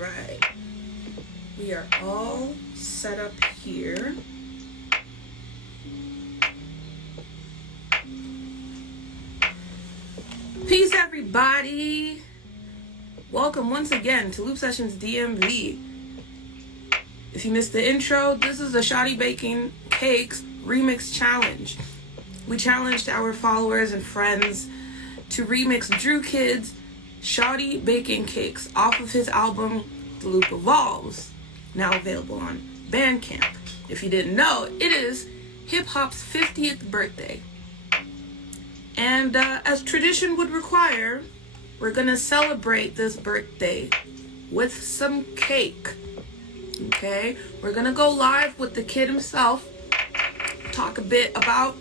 right. We are all set up here. Peace, everybody. Welcome once again to Klout Sessions DMV. If you missed the intro, this is the SHAWTY Bakin Cakes remix challenge. We challenged our followers and friends to remix Drew Kid's SHAWTY Bakin Cakes off of his album The Loop Evolves, now available on Bandcamp. If you didn't know, it is hip-hop's 50th birthday. And as tradition would require, we're gonna celebrate this birthday with some cake. Okay? We're gonna go live with the kid himself, talk a bit about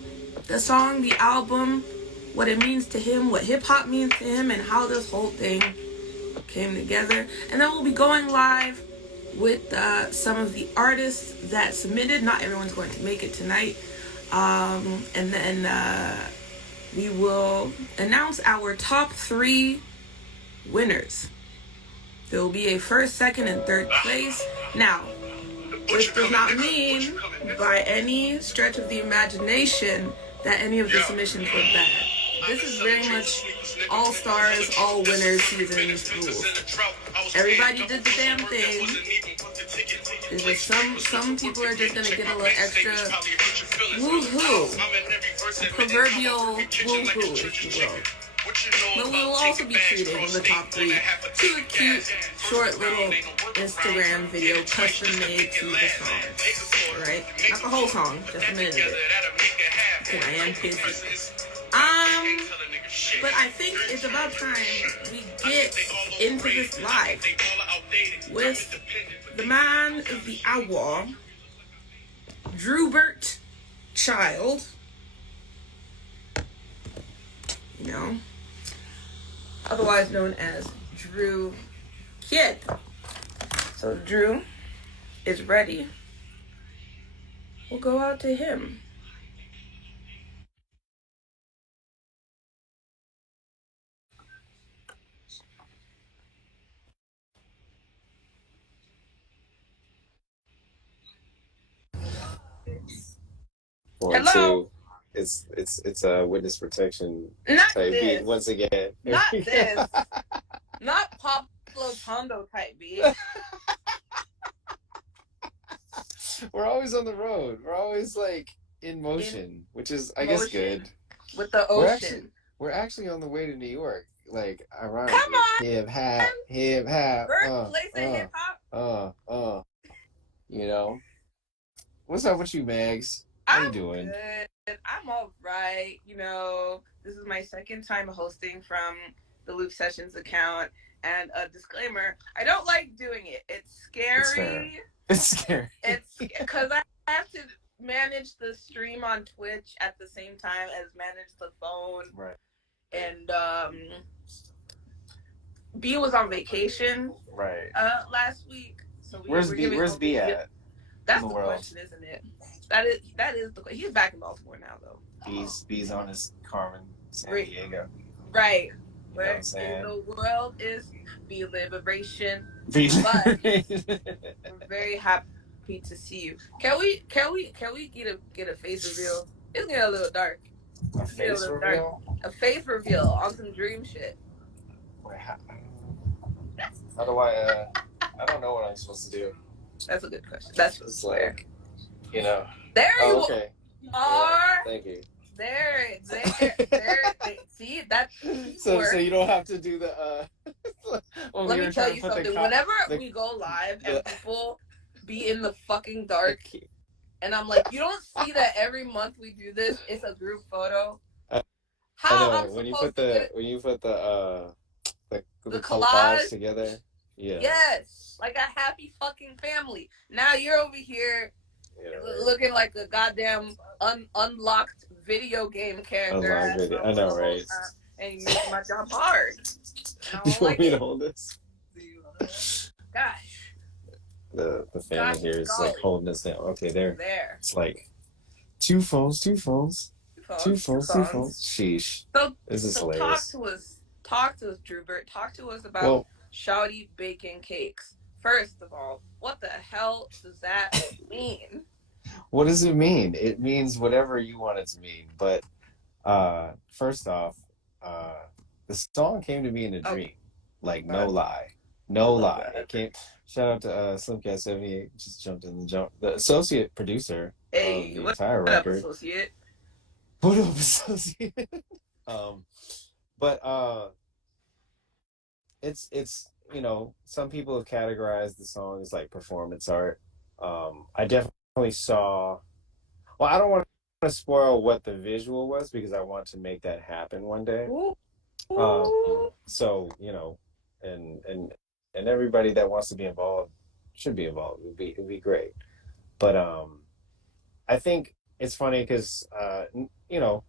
the song, the album, what it means to him, what hip-hop means to him, and how this whole thing came together. And then we'll be going live with some of the artists that submitted. Not everyone's going to make it tonight. And then we will announce our top 3 winners. There will be a first, second, and third place. Now, this does not mean by any stretch of the imagination that any of the submissions were bad. This is very much all stars, all winners seasons rules. Everybody did the damn thing. It's just some people are just gonna get a little extra woohoo, a proverbial woohoo, if you will. But we will also be treating the top 3 to a cute, short little Instagram video custom made to the song. Right? Not the whole song, just a minute of it. Because I am busy. But I think it's about time we get into this live with the man of the hour, Drewbert Child. You know, otherwise known as Drew Kid. So Drew is ready. We'll go out to him. One, hello. Two. It's a witness protection Not type this. beat once again. Not this. Not Pablo Pondo type beat. We're always on the road. We're always like in motion, which is I guess good. With the ocean. We're actually on the way to New York. Like ironically. Come on. Hip hop. Birthplace of hip hop. You know. What's up with you, Mags? How you doing? Good. I'm all right. You know, this is my second time hosting from the Klout Sessions account. And a disclaimer, I don't like doing it. It's scary. It's scary. It's because I have to manage the stream on Twitch at the same time as manage the phone. Right. And B was on vacation. Right. Last week. So Where's B at? That's the question, isn't it? That is the question. He's back in Baltimore now, though. B's on his Carmen San Diego. Right. Where in the world is be liberation. But we're very happy to see you. Can we get a face reveal? It's getting a little dark. A face reveal? A face reveal on some dream shit. Wait, how do I don't know what I'm supposed to do. That's a good question. That's just like, you know. There you okay. are. Yeah, thank you. There. See, that's so you don't have to do the let me tell you something. Whenever we go live and people be in the fucking dark, and I'm like, you don't see that every month we do this. It's a group photo. How when you put the collage together. Yeah. Yes, like a happy fucking family. Now you're over here looking like a goddamn unlocked video game character. I know, right? And you make my job hard. You want me to hold this? Gosh. The family here is like holding us down. Okay, there. It's like two phones. Sheesh. So this is hilarious. Talk to us, Drewbert. Talk to us about SHAWTY Bakin Cakes. First of all, what the hell does that mean? What does it mean? It means whatever you want it to mean. But first off, the song came to me in a dream. Like, no lie. No lie. It came. Shout out to SlimCat78, just jumped in the associate producer of the entire record. What up, associate? What up, associate? But it's some people have categorized the song as like performance art. I definitely saw. Well, I don't want to spoil what the visual was because I want to make that happen one day. So and everybody that wants to be involved should be involved. It'd be great. But I think it's funny because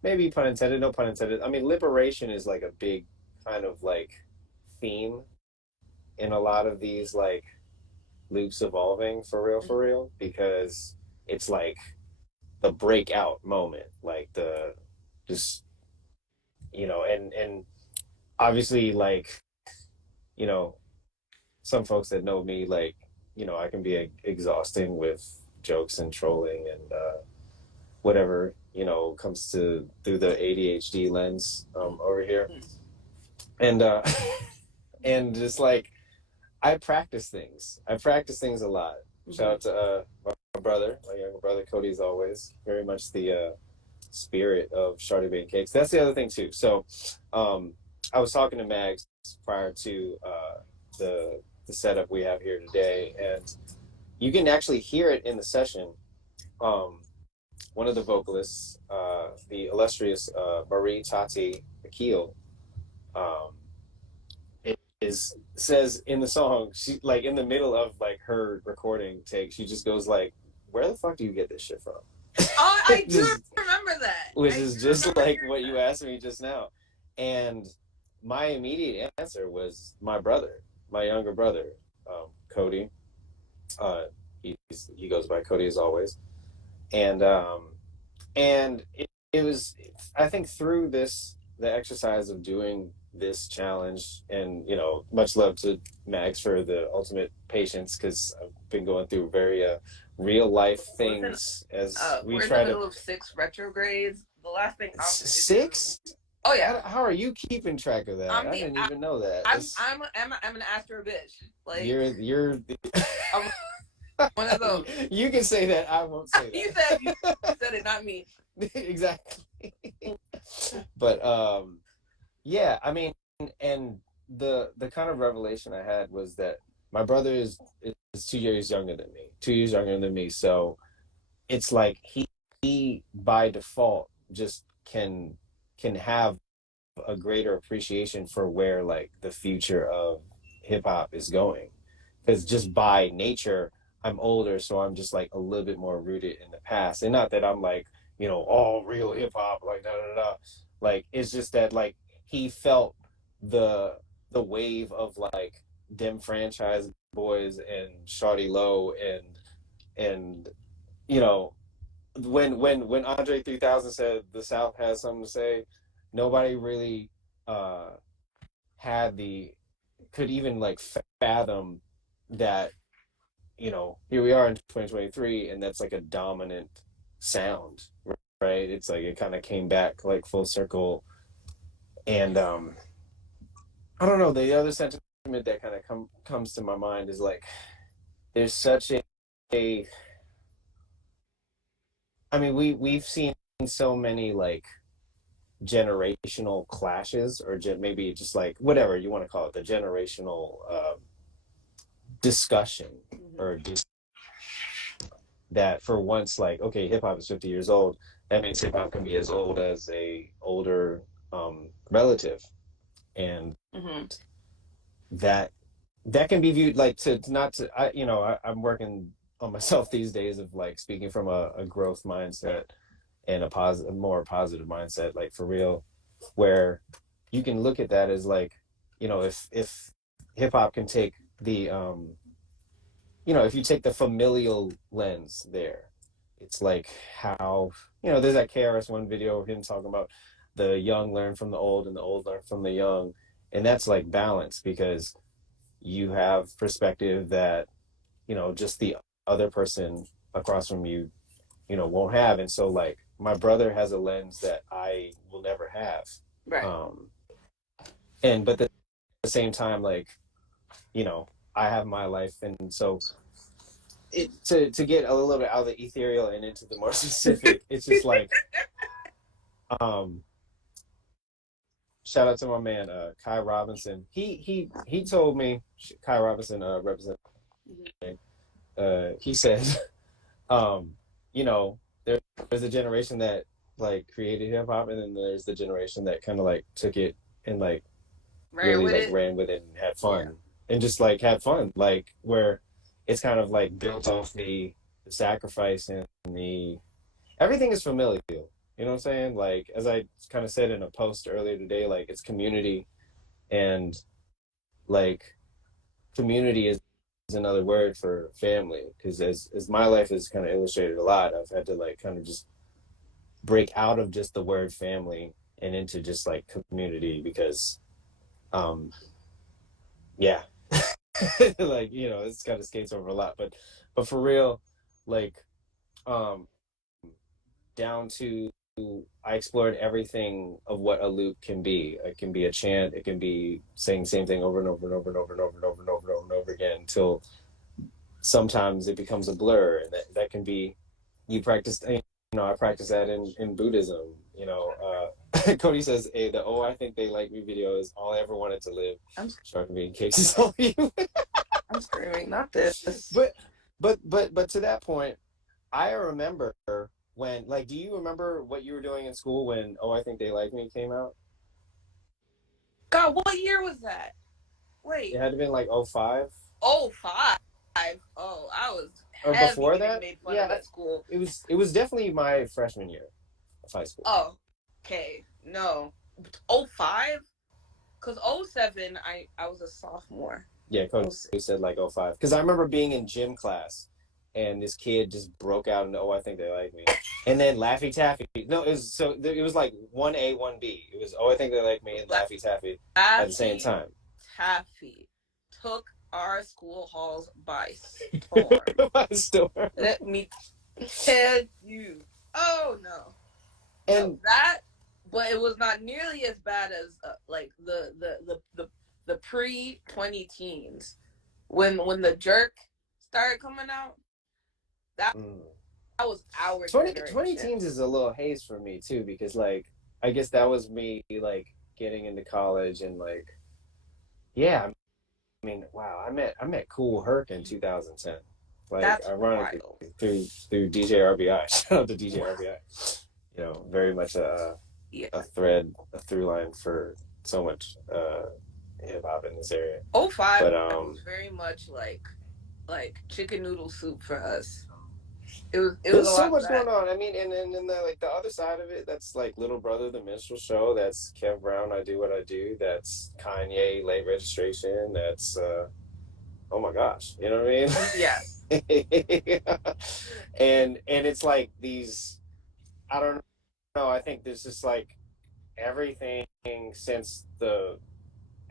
maybe pun intended, no pun intended. I mean, liberation is like a big kind of like theme in a lot of these like loops evolving for real, because it's like the breakout moment, like the just and obviously like some folks that know me, like I can be exhausting with jokes and trolling and whatever comes through the ADHD lens over here, and and just like I practice things a lot. Shout out to my younger brother Cody, is always very much the spirit of SHAWTY Bakin Cakes. That's the other thing too. So I was talking to Mags prior to the setup we have here today, and you can actually hear it in the session. One of the vocalists, the illustrious Marie Tati Akil, says in the song, she like in the middle of like her recording take, she just goes like, "Where the fuck do you get this shit from?" Oh, I do remember that. Which is just like what you asked me just now. And my immediate answer was my younger brother, Cody. He goes by Cody as always. And it was, I think, through the exercise of doing this challenge, and much love to Mags for the ultimate patience, because I've been going through very real life things as we we're try in the middle of 6 retrogrades. The last thing I'm 6. Oh yeah. How are you keeping track of that? I didn't even know that. I'm an astro bitch. Like you're one of those. You can say that. I won't say that. you said it, not me. Exactly. But yeah, I mean, and the kind of revelation I had was that my brother is 2 years younger than me. 2 years younger than me. So it's like he by default just can have a greater appreciation for where like the future of hip hop is going, because just by nature I'm older, so I'm just like a little bit more rooted in the past. And not that I'm like all real hip hop like da. Like it's just that like he felt the wave of like them franchise boys and Shawty Low and when Andre 3000 said the South has something to say, nobody really could even like fathom that here we are in 2023 and that's like a dominant sound, right? It's like it kind of came back like full circle. And I don't know, the other sentiment that kind of comes to my mind is like there's such a I mean we've seen so many like generational clashes, or maybe just like whatever you want to call it, the generational discussion, or that for once, like, okay, hip-hop is 50 years old, that means hip-hop can be as old as a older relative, and that can be viewed like I'm working on myself these days of like speaking from a growth mindset and a more positive mindset, like for real, where you can look at that as like, if hip hop can take the, if you take the familial lens there, it's like how, there's that KRS-One video of him talking about the young learn from the old and the old learn from the young. And that's like balance, because you have perspective that, you know, just the other person across from you, you know, won't have. And so like my brother has a lens that I will never have. Right. And but at the same time, like, you know, I have my life, and so to get a little bit out of the ethereal and into the more specific, it's just like shout out to my man Kai Robinson. He told me, Kai Robinson representing, he said you know, there's a generation that like created hip hop, and then there's the generation that kind of like took it and like really like ran with it and had fun, and just like had fun, like where it's kind of like built off the sacrifice and the everything is familial. You know what I'm saying? Like, as I kind of said in a post earlier today, like it's community, and like community is another word for family, because as my life has kind of illustrated a lot, I've had to like kind of just break out of just the word family and into just like community, because yeah like, you know, it's kind of skates over a lot, but for real, like down to I explored everything of what a loop can be. It can be a chant, it can be saying the same thing over and over and over and over and over and over and over and over and over again until sometimes it becomes a blur. And that can be, you practice, you know, I practice that in Buddhism, you know. Cody says, hey, the "Oh, I think they like me" video is all I ever wanted to live. Sharky Baking Cakes is all you. I'm screaming, not this. But to that point, I remember when, like, do you remember what you were doing in school when "Oh, I Think They Like Me" came out? God, what year was that? Wait. It had to have been like 05. 05. Oh, I was or heavy before getting that. made fun of at school. It was definitely my freshman year of high school. Oh, okay. No. 05? Because 07, I was a sophomore. Yeah, Cody said like 05. Because I remember being in gym class and this kid just broke out into "Oh, I Think They Like Me." And then Laffy Taffy. No, it was like 1A, 1B. It was "Oh, I Think They Like Me" and Laffy Taffy at the same time. Taffy took our school halls by storm. Let me tell you. Oh, no. And that, but it was not nearly as bad as like the pre-20 teens when the jerk started coming out. That was our 20 teens is a little haze for me too, because like I guess that was me like getting into college, and like, yeah, I mean, wow, I met Cool Herc in 2010. Like, that's ironically through DJ RBI. Shout out to DJ RBI. You know, very much a through line for so much hip hop in this area. 05 but, was very much like chicken noodle soup for us. It was so much going on. I mean, and the like the other side of it, that's like Little Brother the Minstrel Show. That's Kev Brown, I Do What I Do. That's Kanye, Late Registration. That's oh my gosh, you know what I mean? Yeah. and it's like these, I don't know. I think there's just like everything since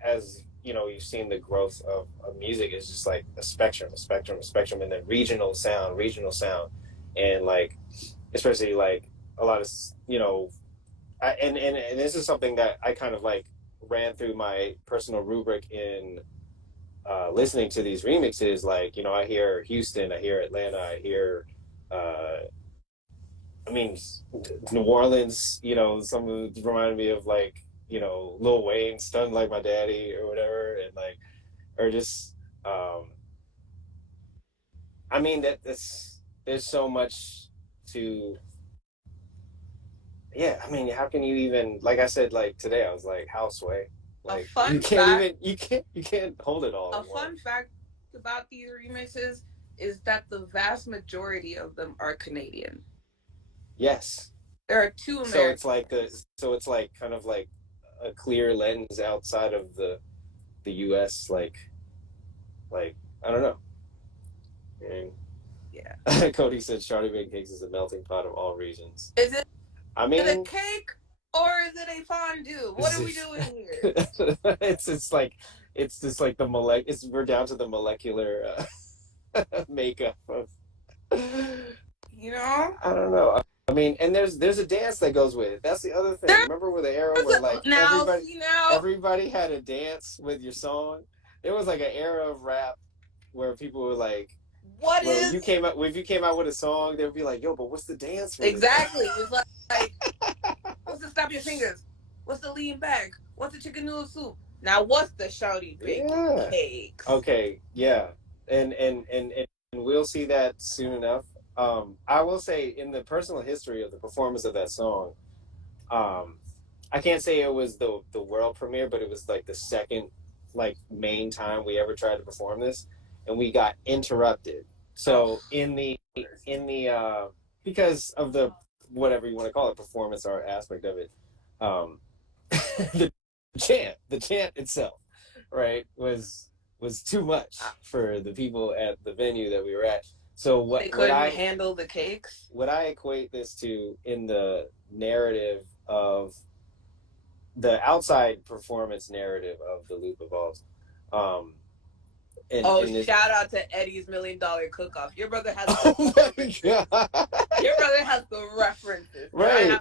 as you know, you've seen the growth of music is just like a spectrum, and then regional sound, and like especially like a lot of, you know, and this is something that I kind of like ran through my personal rubric in listening to these remixes. Like, you know, I hear Houston, I hear Atlanta, I hear I mean New Orleans, you know, some of it reminded me of like, you know, Lil Wayne, Stunned Like My Daddy or whatever, and like, or just I mean there's so much to, yeah, I mean, how can you even, like I said, like today I was like, Houseway, like you can't hold it all. A fun fact about these remixes is that the vast majority of them are Canadian. Yes, there are 2 Americans. So it's like kind of like a clear lens outside of the US, like I don't know. Yeah. Cody said Shawty Baking Cakes is a melting pot of all regions. Is it? I mean, is it a cake or is it a fondue? What are we doing here? It's like it's just like we're down to the molecular makeup of. You know? I don't know. I mean, and there's a dance that goes with it. That's the other thing. Remember with the era where like everybody had a dance with your song? There was like an era of rap where people were like, if you came out with a song, they would be like, yo, but what's the dance for exactly. It was like what's the stop your fingers? What's the lean back? What's the chicken noodle soup? Now what's the shawty baking cakes? Okay, yeah. And we'll see that soon enough. I will say in the personal history of the performance of that song, I can't say it was the world premiere, but it was like the second like main time we ever tried to perform this, and we got interrupted. So in the because of the whatever you want to call it, performance art aspect of it, the chant itself, right, was too much for the people at the venue that we were at. So they couldn't handle the cakes. What I equate this to in the narrative of the outside performance narrative of the Loop Evolves. Shout out to Eddie's $1 Million Cook-Off. Your brother has oh my God. Your brother has the references. Right.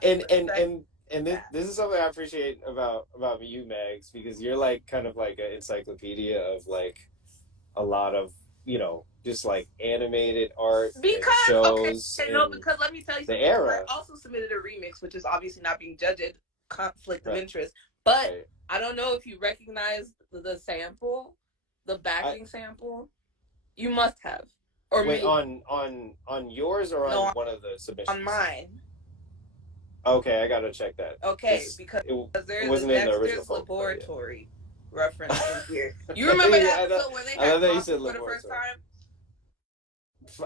And this is something I appreciate about you, Mags, because you're like kind of like an encyclopedia of like a lot of, you know, just like animated art shows. Because let me tell you something. The era. I also submitted a remix, which is obviously not being judged at conflict of interest. But I don't know if you recognize the sample, the backing sample. You must have. Or wait, on yours or on one of the submissions? On mine. Okay, I gotta check that. Okay, because there's a Dexter's Laboratory reference in here. You remember that episode where they had Boston for the first time?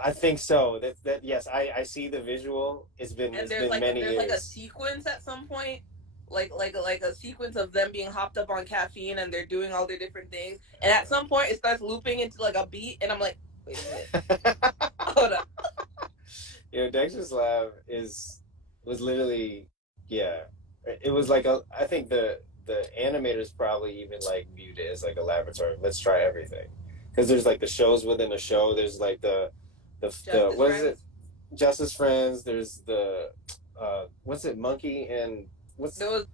I think so. That yes, I see the visual. It's been many years. There's like a sequence at some point, like a sequence of them being hopped up on caffeine and they're doing all their different things. And at some point, it starts looping into like a beat, and I'm like, wait a minute, hold up. You know, Dexter's Lab was literally, it was like I think the animators probably even like viewed it as like a laboratory. Let's try everything, because there's like the shows within a show. There's like the what is it? Justice Friends. There's the what's it? Monkey and what's there was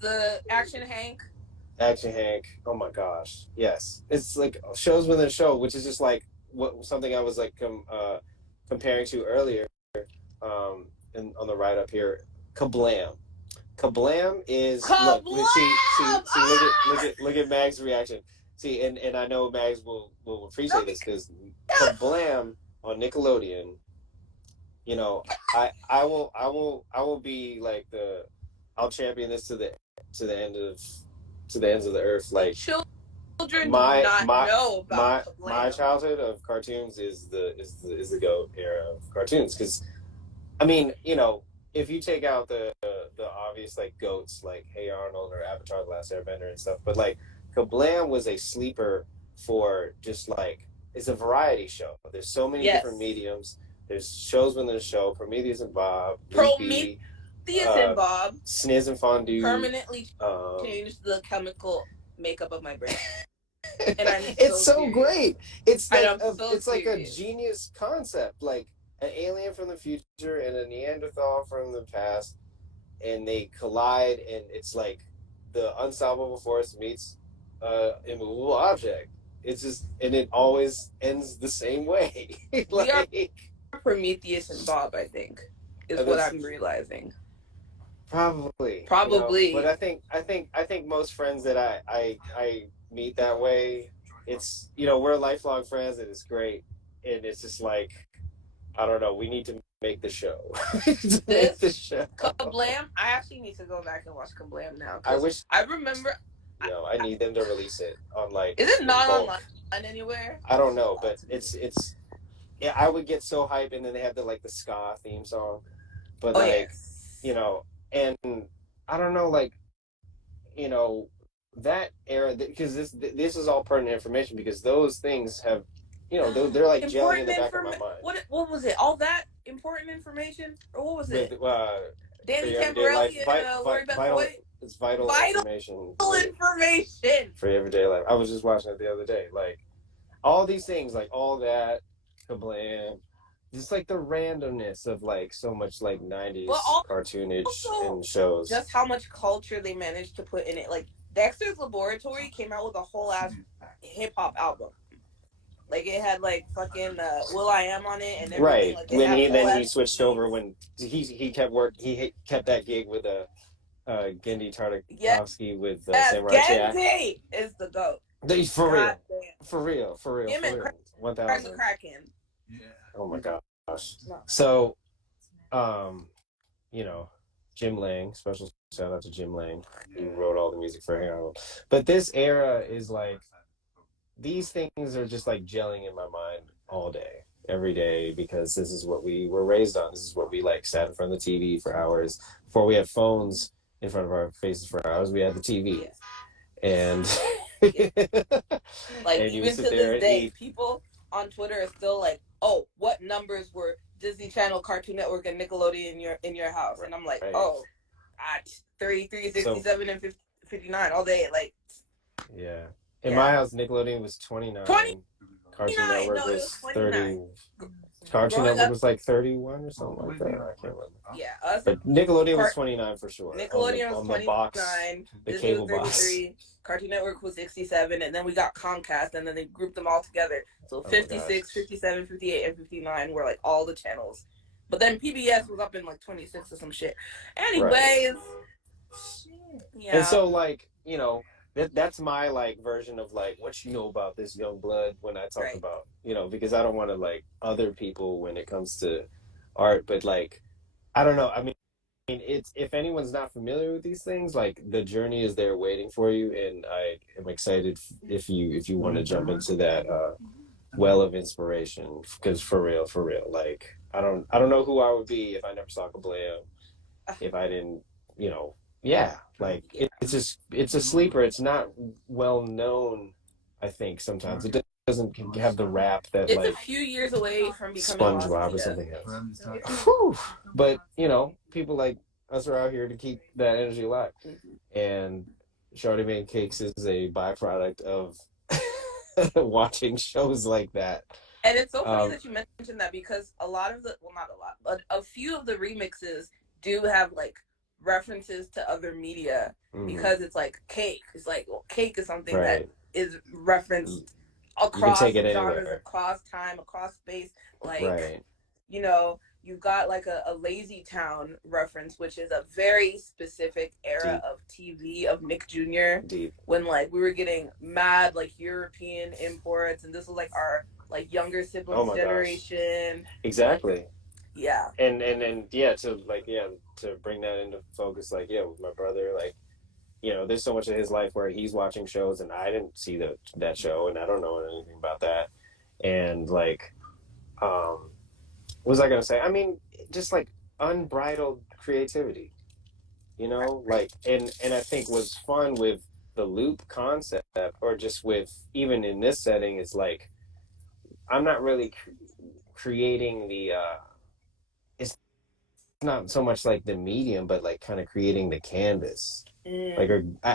the Action Hank. Action Hank. Oh my gosh, yes. It's like shows within a show, which is just like something I was like comparing to earlier. And on the right up here, Kablam. Kablam is look at Mag's reaction. See, and I know Mags will appreciate this, because Kablam on Nickelodeon, you know, I will be like I'll champion this to the ends of the earth. Like children know about my childhood of cartoons is the GOAT era of cartoons, because I mean, you know, if you take out the obvious like GOATs like Hey Arnold or Avatar: The Last Airbender and stuff, but like Kablam was a sleeper for just like, it's a variety show. There's so many different mediums. There's shows within the show. Prometheus and Bob. Prometheus and Bob. Sniz and Fondue. Permanently changed the chemical makeup of my brain. And it's so great. It's like it's like a genius concept. Like an alien from the future and a Neanderthal from the past, and they collide, and it's like the unstoppable force meets immovable object. It's just, and it always ends the same way. Like, we are Prometheus and Bob, I think, is what I'm realizing. Probably. You know, but I think most friends that I meet that way, it's, you know, we're lifelong friends, and it's great, and it's just like, I don't know, we need to make the show. Kablam, I actually need to go back and watch Kablam now. I remember. You know, I need them to release it on like. Is it not online anywhere? I don't know, but it's. Yeah, I would get so hyped, and then they have the ska theme song, but you know, and I don't know, like, you know, that era, because this is all pertinent information, because those things have. You know, they're like gelling in the back of my mind. What was it? All that important information? Or what was it? With, Danny Tamborelli and Lori Beth White? It's vital information for everyday life. I was just watching it the other day. Like all these things, like all that, kablam. Just like the randomness of like so much like 90s cartoonage and shows. Just how much culture they managed to put in it. Like Dexter's Laboratory came out with a whole ass hip hop album. Like it had like fucking Will I Am on it and everything. Right. Like, Then he switched over when he kept that gig with Gendy Tartakovsky with Samurai Jack. Gendy is the GOAT. For real. Him and 1000. Kraken. Yeah. Oh my gosh. No. So, Jim Lang, special shout out to Jim Lang, who wrote all the music for Harold. But this era is like, these things are just like gelling in my mind all day, every day, because this is what we were raised on. This is what we like sat in front of the TV for hours. Before we had phones in front of our faces for hours, we had the TV. And like and even to this day, people on Twitter are still like, oh, what numbers were Disney Channel, Cartoon Network, and Nickelodeon in your house? And I'm like, oh, 33, 67, and 59 all day. Like, yeah. In my house, Nickelodeon was 29. Cartoon Network was 30. Cartoon Network was like 31 or something like that. I can't remember. Yeah, but Nickelodeon was 29 for sure. Nickelodeon was 29. The box, the Disney cable was 33. Box. Cartoon Network was 67, and then we got Comcast, and then they grouped them all together. So 56, 57, 58, and 59 were like all the channels. But then PBS was up in like 26 or some shit. Anyways, yeah. And so like, that's my like version of like what you know about this young blood when I talk about, because I don't want to like other people when it comes to art, but like, I don't know. I mean, it's, if anyone's not familiar with these things, like the journey is there waiting for you. And I am excited if you want to jump into that well of inspiration, because for real, like, I don't know who I would be if I never saw Kablam, if I didn't, like it's a sleeper. It's not well known, I think. Sometimes it doesn't have the rap that it's like a few years away from becoming SpongeBob or something else. But people like us are out here to keep that energy alive. And Shawty Bakin Cakes is a byproduct of watching shows like that. And it's so funny that you mentioned that, because a lot of not a lot, but a few of the remixes do have like references to other media, because it's like cake. It's like, well, cake is something that is referenced across genres, across time, across space. Like, you've got like a Lazy Town reference, which is a very specific era of TV of Nick Jr. When like we were getting mad like European imports, and this was like our like younger siblings generation. Exactly. Yeah. And to bring that into focus, like, with my brother, like, there's so much of his life where he's watching shows and I didn't see that show and I don't know anything about that. And like, what was I gonna say? I mean, just like unbridled creativity, like, and I think what's fun with the loop concept, or just with even in this setting, is like, I'm not really creating the it's not so much like the medium, but like kind of creating the canvas, like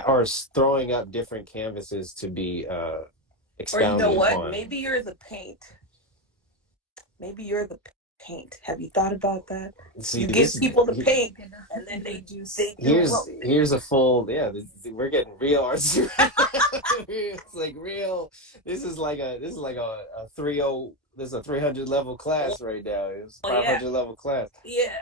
or throwing up different canvases to be expounded upon. Maybe you're the paint. Have you thought about that? See, you give people the paint, and then they do. Here's a full. We're getting real artsy. It's like real. This is like a 3-0. This is a 300 level class right now. It's 500 level class. Yeah.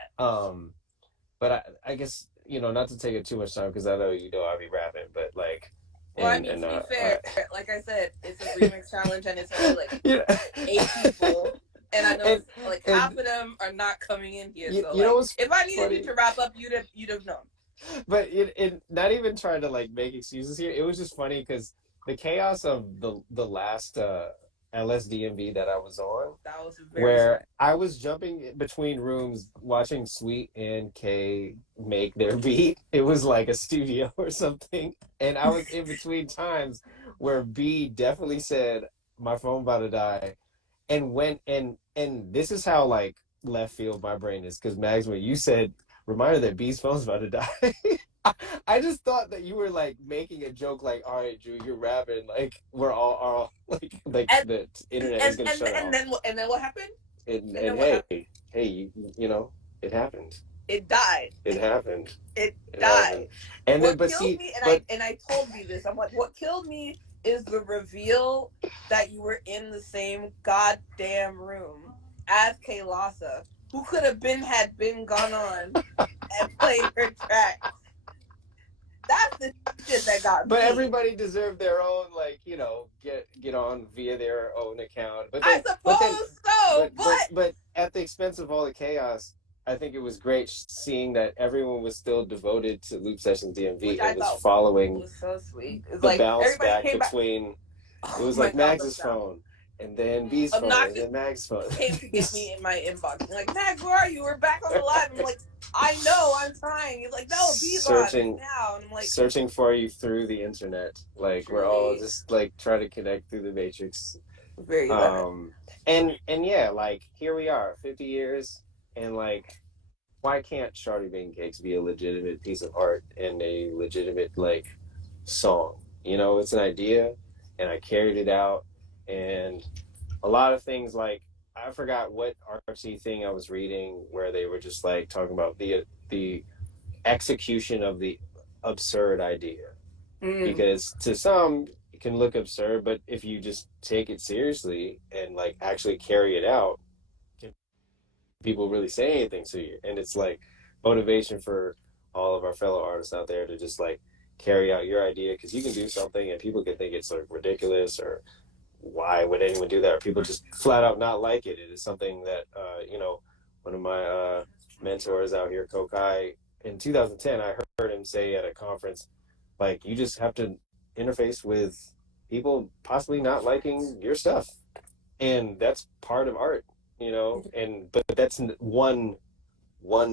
But I guess not to take it too much time, because I know I'll be rapping, but like. Well, to be fair, like I said, it's a remix challenge, and it's only like 8 people. And I know like half of them are not coming in here. So if I needed you to wrap up, you'd have known. But it not even trying to like make excuses here. It was just funny because the chaos of the last LSDMV that I was on, that was very where sad. I was jumping between rooms watching Sweet and K make their beat. It was like a studio or something, and I was in between times where B definitely said, "My phone about to die." And and this is how like left field my brain is, because Mags, when you said, reminder that B's phone's about to die, I just thought that you were like making a joke, like, all right, Drew, you're rapping, like we're all like And the internet is gonna shut off. and then what happened? And And then what hey, happened? you know, it happened. It died. It happened. It It happened. died. And then, What but killed see, me, but and I told you this. I'm like, what killed me is the reveal that you were in the same goddamn room as Kaylasa, who could have had been gone on and played her track. That's the shit that got but me. everybody deserved their own, like, you know, get on via their own account. But I then, suppose so, but at the expense of all the chaos, I think it was great seeing that everyone was still devoted to Loop Sessions DMV and was following was so sweet. It's the like bounce everybody back came back. between. It Oh was my like God, Mag's phone, and then B's phone, and Obnoxious then Mag's phone. came to get me in my inbox. I'm like, Max, where are you? We're back on the live. I'm like, I know, I'm trying. He's like, no, B's on right now. And I'm like, searching for you through the internet. Like we're all just like trying to connect through the matrix. Very and yeah, like here we are, 50 years, and like, why can't Shawty Baking Cakes be a legitimate piece of art and a legitimate like song? You know, it's an idea, and I carried it out, and a lot of things like I forgot what artsy thing I was reading where they were just like talking about the execution of the absurd idea, because to some it can look absurd, but if you just take it seriously and like actually carry it out, can people really say anything to you? And it's like motivation for all of our fellow artists out there to just like carry out your idea, because you can do something and people can think it's like ridiculous, or why would anyone do that, or people just flat out not like it. It is something that you know, one of my mentors out here, Kokai, in 2010, I heard him say at a conference, like, you just have to interface with people possibly not liking your stuff, and that's part of art, you know. And but that's one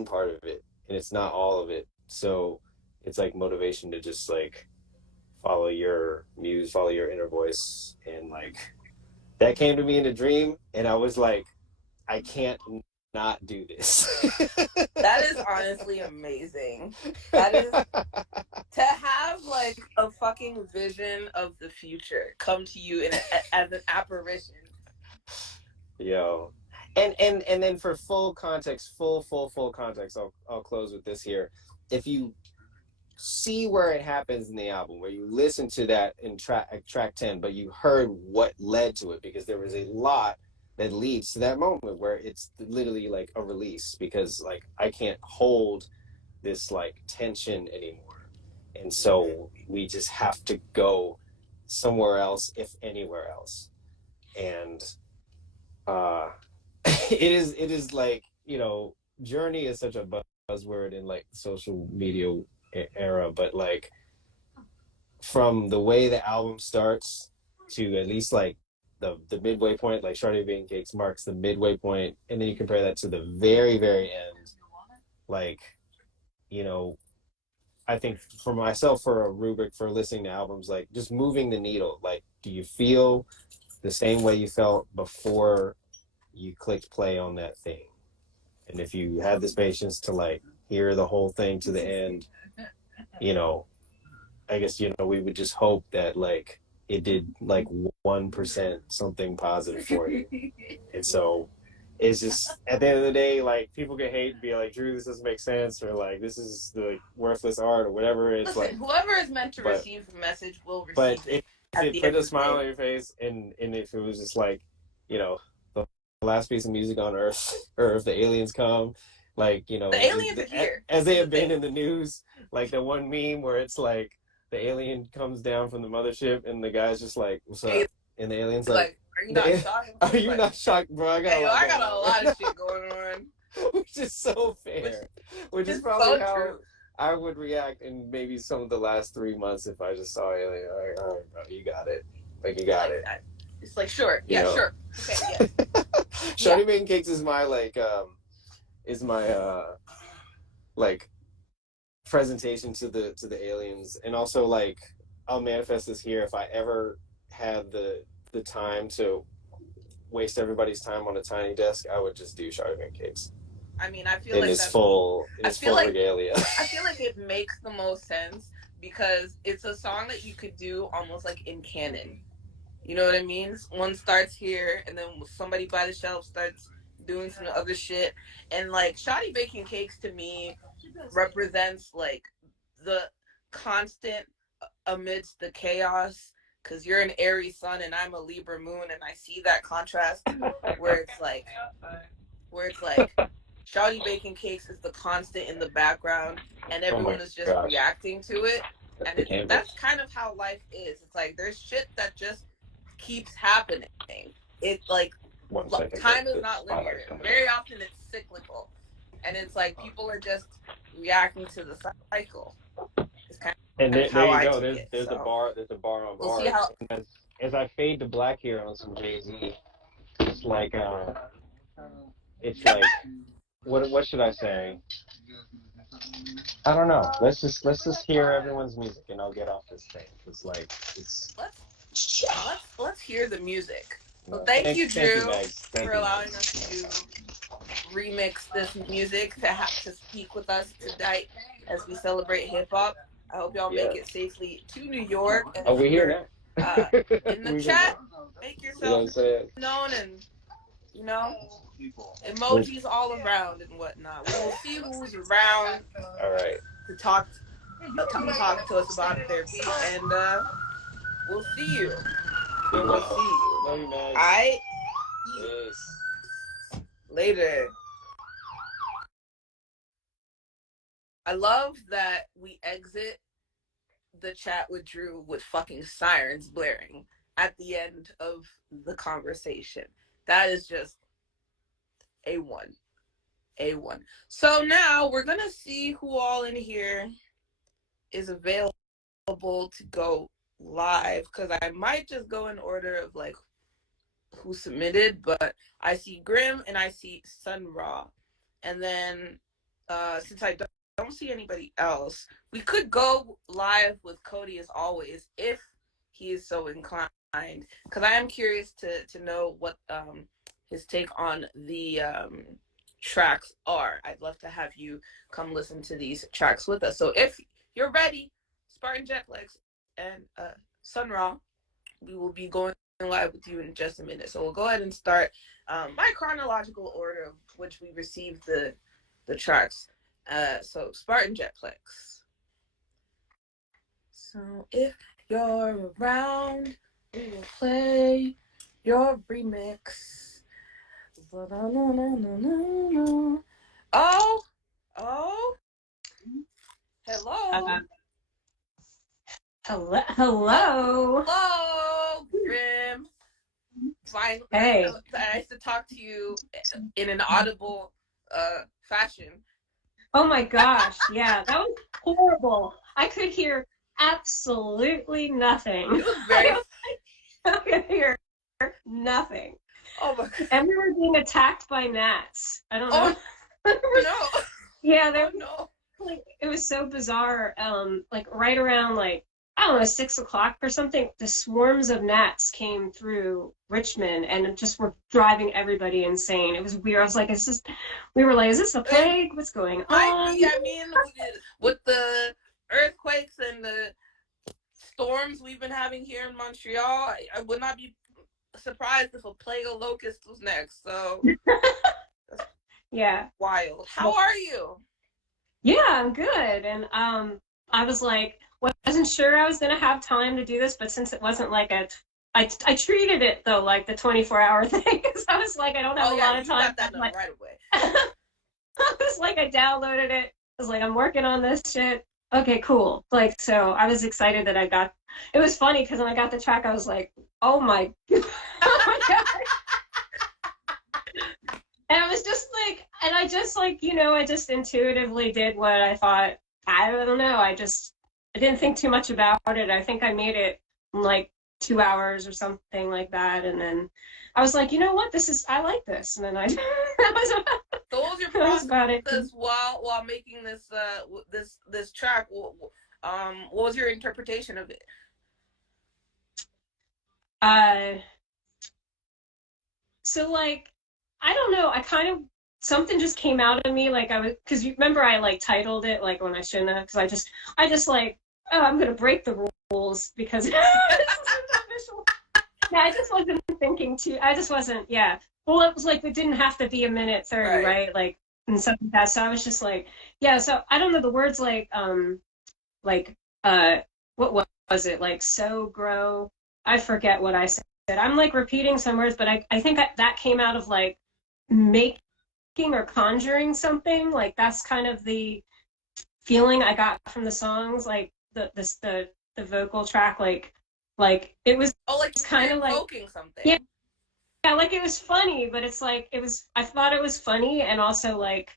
part of it, and it's not all of it. So it's like motivation to just like follow your muse, follow your inner voice. And like, that came to me in a dream, and I was like, I can't not do this. That is honestly amazing. That is to have like a fucking vision of the future come to you as an apparition. Yo. And then for full context, full context, I'll close with this here. If you see where it happens in the album, where you listen to that in track 10, but you heard what led to it, because there was a lot that leads to that moment where it's literally like a release, because like I can't hold this like tension anymore, and so we just have to go somewhere else, if anywhere else. And it is like, you know, journey is such a buzzword in like social media era, but like from the way the album starts to at least like the midway point, like Shawty Baking Cakes marks the midway point, and then you compare that to the very end, like, you know, I think for myself, for a rubric for listening to albums, like just moving the needle, like, do you feel the same way you felt before you clicked play on that thing? And if you had this patience to like hear the whole thing to the end, you know, I guess, you know, we would just hope that like it did like 1% something positive for you. And so it's just, at the end of the day, like, people can hate and be like, Drew, this doesn't make sense, or like, this is the worthless art, or whatever. It's Listen, like, whoever is meant to receive the message will receive but it. If it put a smile on your face, and if it was just like, you know, the last piece of music on Earth, or if the aliens come, like, you know, the aliens are here, as they have been in the news, like the one meme where it's like the alien comes down from the mothership and the guy's just like, what's up? And the alien's like, are you not shocked? Are you not shocked, bro? I got a lot of shit going on. Which is so fair. Which is probably how true. I would react in maybe some of the last 3 months if I just saw alien. Like, all right, bro, you got it. Like, you got it. It's like, sure. Yeah, you know? Sure. Okay, yeah. Shawty Baking Cakes is my like presentation to the aliens. And also, like, I'll manifest this here. If I ever had the time to waste everybody's time on a tiny desk, I would just do Shawty Baking Cakes. I mean, I feel in like his that's full regalia. I feel like it makes the most sense because it's a song that you could do almost like in canon. You know what I mean? One starts here, and then somebody by the shelf starts doing some other shit. And like Shawty Baking Cakes to me represents like the constant amidst the chaos. Because you're an Aries sun and I'm a Libra moon, and I see that contrast where it's like Shawty Baking Cakes is the constant in the background, and everyone is just reacting to it. And that's kind of how life is. It's like there's shit that just keeps happening. It's like time is not linear. Very often it's cyclical, and it's like people are just reacting to the cycle. It's kind and of how I go. take it. There's a bar on we'll bars. See how as I fade to black here on some Jay-Z, it's like what should I say? I don't know. Let's just hear everyone's music, and I'll get off this thing. It's like let's hear the music. Well, thank you, Drew, for allowing us to remix this music to speak with us tonight as we celebrate hip hop. I hope y'all make it safely to New York. And we're here now. In the chat, make yourself known, and emojis all around and whatnot. We will see who's around. All right. To talk to us about their beat, and we'll see you. We'll see you. Love you, man. All right. Yes. Later. I love that we exit the chat with Drew with fucking sirens blaring at the end of the conversation. That is just A1. A1. So now we're going to see who all in here is available to go live, because I might just go in order of like who submitted, but I see Grim and I see Sun Ra. And then since I don't see anybody else, we could go live with Cody as always if he is so inclined, because I am curious to know what his take on the tracks are. I'd love to have you come listen to these tracks with us. So if you're ready, Spartan Jetlegs and Sun Ra, we will be going live with you in just a minute. So we'll go ahead and start by chronological order of which we received the tracks. So Spartan Jetplex. So if you're around, we will play your remix. Oh, hello. Hello, Grim. Finally, hey. Nice to talk to you in an audible fashion. Oh my gosh, yeah, that was horrible. I could hear absolutely nothing. It was very. I could hear nothing. Oh my God. And we were being attacked by gnats. I don't know. Oh, no. Yeah, no. Like, it was so bizarre. Like right around like, I don't know, 6 o'clock or something, the swarms of gnats came through Richmond and just were driving everybody insane. It was weird. I was like, is this a plague? What's going on? I mean, with the earthquakes and the storms we've been having here in Montreal, I would not be surprised if a plague of locusts was next. So yeah, wild. How are you? Yeah, I'm good. And I was like, wasn't sure I was gonna have time to do this, but since it wasn't like I treated it though like the 24-hour thing, because I was like, I don't have a lot of time. Got that done right away. I was like, I downloaded it. I was like, I'm working on this shit. Okay, cool. Like, so I was excited that I got. It was funny because when I got the track, I was like, oh my God. And I was just like, and I just like, I just intuitively did what I thought. I don't know. I didn't think too much about it. I think I made it in like 2 hours or something like that. And then I was like, you know what? I like this. And then So what was your process while making this track? What was your interpretation of it? So like, I don't know. I kind of something just came out of me, like I was, because you remember I like titled it like when I shouldn't have, because I just like, oh, I'm gonna break the rules because this isn't official. Yeah, I just wasn't thinking too. I just wasn't. Yeah. Well, it was like it didn't have to be a minute 30, right? Like and stuff like that. So I was just like, yeah. So I don't know the words like what was it like? So grow. I forget what I said. I'm like repeating some words, but I think that came out of like making or conjuring something. Like that's kind of the feeling I got from the songs. Like the vocal track, like it was like kind of like something. Yeah, like it was funny, but it's like I thought it was funny and also like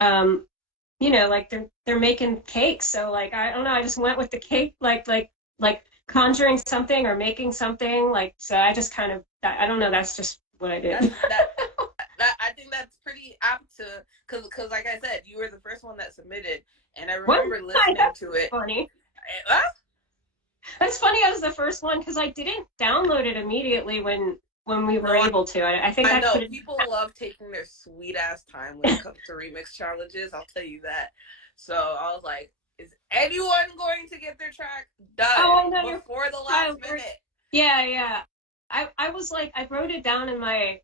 like they're making cakes, so like I don't know, I just went with the cake like conjuring something or making something, like so I just kind of I don't know, that's just what I did. That I think that's pretty apt to because like I said, you were the first one that submitted, and I remember listening to it. Funny. That's funny. I was the first one because I didn't download it immediately when we were able to. I think I know people love taking their sweet ass time when it comes to remix challenges. I'll tell you that. So I was like, is anyone going to get their track done before the last minute? Yeah. I was like, I wrote it down in my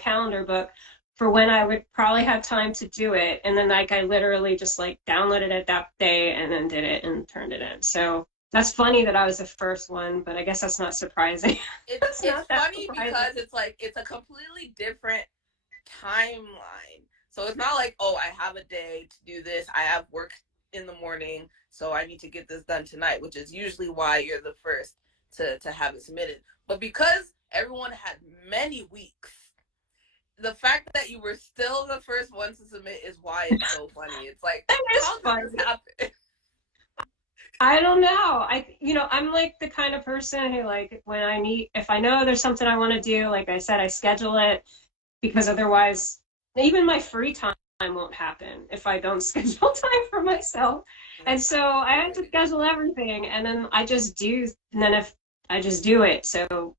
calendar book for when I would probably have time to do it, and then like I literally just like downloaded it that day and then did it and turned it in. So that's funny that I was the first one, but I guess that's not surprising. It's funny because it's like it's a completely different timeline. So it's not like, oh, I have a day to do this. I have work in the morning, so I need to get this done tonight, which is usually why you're the first to have it submitted. But because everyone had many weeks, the fact that you were still the first one to submit is why it's so funny. It's like, how did this happen? I don't know. I'm like the kind of person who like if I know there's something I want to do, like I said, I schedule it because otherwise even my free time won't happen if I don't schedule time for myself. And so I had to schedule everything and then I just do, and then if I just do it. So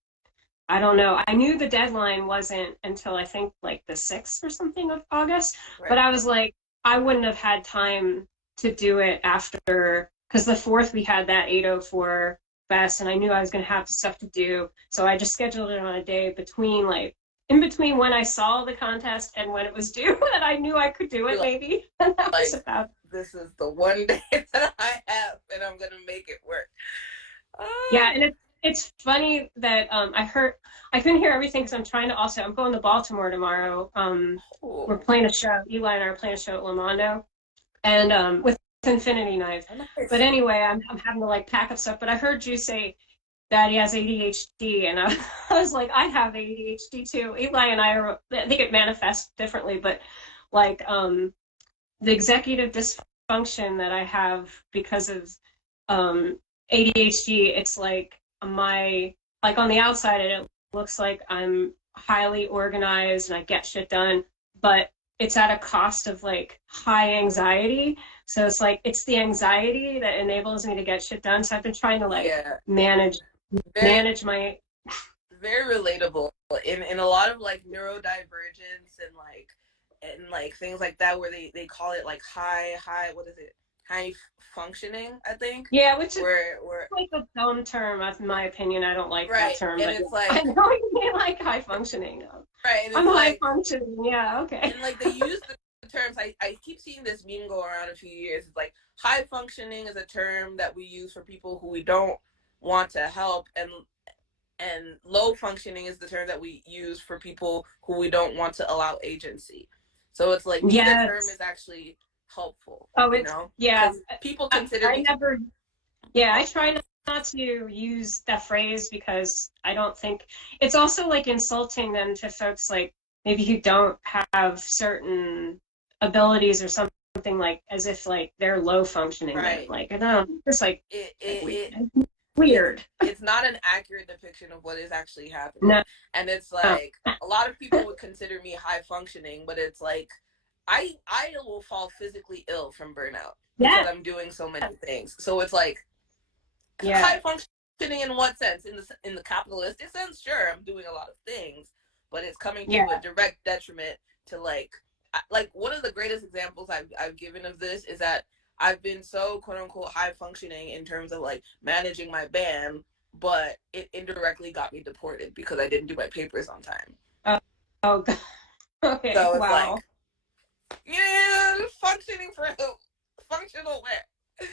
I don't know. I knew the deadline wasn't until I think like the 6th or something of August, but I was like, I wouldn't have had time to do it after, because the 4th we had that 804 fest and I knew I was going to have stuff to do. So I just scheduled it on a day in between when I saw the contest and when it was due, that I knew I could do it maybe. And that was about, this is the one day that I have and I'm going to make it work. Yeah, and it's funny that I couldn't hear everything because I'm going to Baltimore tomorrow. We're playing a show. Eli and I are playing a show at Lamondo, and with Infinity Knives. Nice. But anyway, I'm having to like pack up stuff. But I heard you say that he has ADHD, and I was like, I have ADHD too. Eli and I think it manifests differently, but like the executive dysfunction that I have because of ADHD, it's like on the outside it looks like I'm highly organized and I get shit done, but it's at a cost of like high anxiety. So it's like it's the anxiety that enables me to get shit done. So I've been trying to like manage my very relatable in a lot of like neurodivergence and like things like that where they call it like high functioning, I think. Yeah, which is like a dumb term, in my opinion. I don't like that term. And but it's like, I know you mean like high functioning. Right. And I'm high functioning, yeah, okay. And like they use the terms, I keep seeing this meme go around a few years. It's like high functioning is a term that we use for people who we don't want to help, and low functioning is the term that we use for people who we don't want to allow agency. So it's like neither term is actually helpful. Oh, it's people consider I try not to use that phrase because I don't think it's also like insulting them to folks like maybe who don't have certain abilities or something, like as if like they're low functioning. Right. Like I don't know, just like weird. It's not an accurate depiction of what is actually happening. No. And it's like a lot of people would consider me high functioning, but it's like I will fall physically ill from burnout because I'm doing so many things. So it's like high functioning in what sense? In the capitalistic sense, sure, I'm doing a lot of things, but it's coming to a direct detriment to like like one of the greatest examples I've given of this is that I've been so quote unquote high functioning in terms of like managing my band, but it indirectly got me deported because I didn't do my papers on time. Oh, okay. So it's Wow. like, yeah, functioning for functional wear.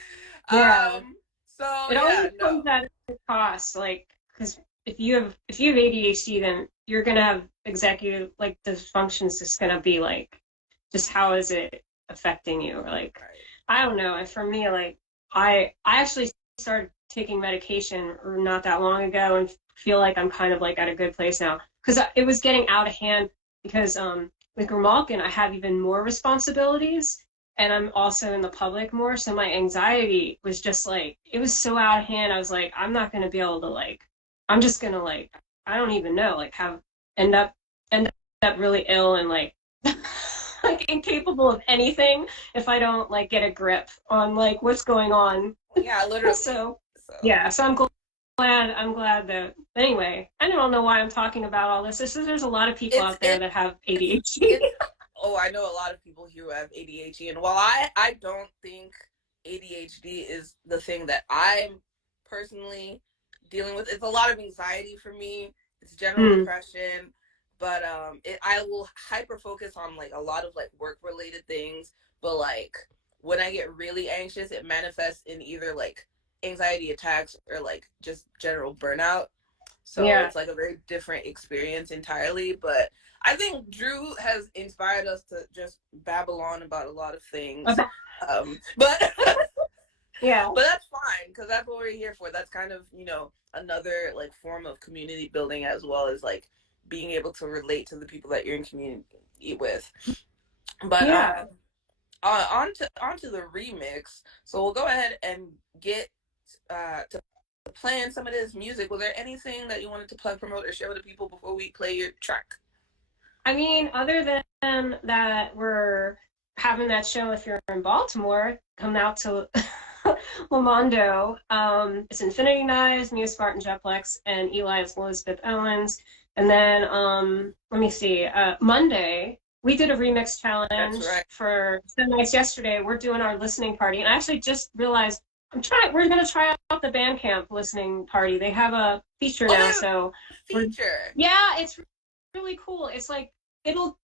Yeah. So It yeah, always no. comes at a cost, like, because if you have ADHD, then you're gonna have executive like dysfunction's just gonna be like, just how is it affecting you? Like, Right. I don't know. For me, like, I actually started taking medication not that long ago and feel like I'm kind of like at a good place now because it was getting out of hand because with Grimalkin I have even more responsibilities and I'm also in the public more, so my anxiety was just like it was so out of hand. I was like, I'm not gonna be able to like, I'm just gonna like, I don't even know, like have end up end up really ill and like like incapable of anything if I don't like get a grip on like what's going on. Yeah, literally. So yeah, so I'm glad that anyway, I don't know why I'm talking about all this. There's a lot of people out there that have ADHD. Oh, I know a lot of people here who have ADHD, and while I don't think ADHD is the thing that I'm personally dealing with, it's a lot of anxiety for me. It's general depression, but I will hyper focus on like a lot of like work related things. But like when I get really anxious, it manifests in either like anxiety attacks or like just general burnout. So it's like a very different experience entirely. But I think Drew has inspired us to just babble on about a lot of things. But yeah, but that's fine because that's what we're here for. That's kind of, you know, another like form of community building as well as like being able to relate to the people that you're in community with. But onto the remix. So we'll go ahead and get to playing some of this music. Was there anything that you wanted to plug, promote, or share with the people before we play your track? I mean, other than that, we're having that show. If you're in Baltimore, come out to Lamondo. It's Infinity Knives, Mia Spartan Jetplex, and Eli's Elizabeth Owens. And then let me see. Monday we did a remix challenge for 7 nights yesterday. We're doing our listening party, and I actually just realized we're gonna try out the Bandcamp listening party. They have a feature now, so yeah, it's really cool. It's like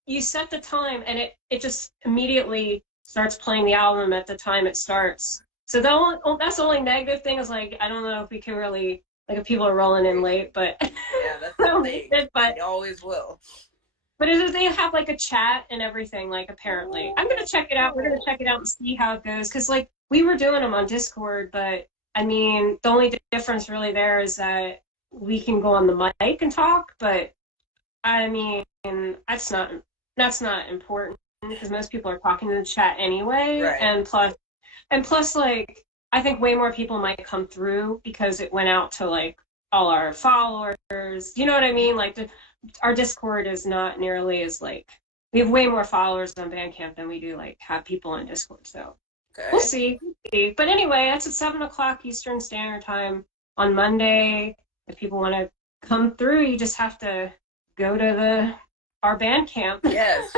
you set the time and it just immediately starts playing the album at the time it starts. So that's the only negative thing is like I don't know if we can really like if people are rolling in late, but yeah, that's the thing. But they always will. But they have like a chat and everything, like apparently. I'm gonna check it out. We're gonna check it out and see how it goes. Cause like we were doing them on Discord, but I mean the only difference really there is that we can go on the mic and talk, but I mean that's not important because most people are talking in the chat anyway. Right. And plus like I think way more people might come through because it went out to like all our followers. You know what I mean? Like our Discord is not nearly as like we have way more followers on Bandcamp than we do like have people on Discord. So we'll see. But anyway, that's at 7:00 Eastern Standard Time on Monday. If people want to come through, you just have to go to our Bandcamp. Yes.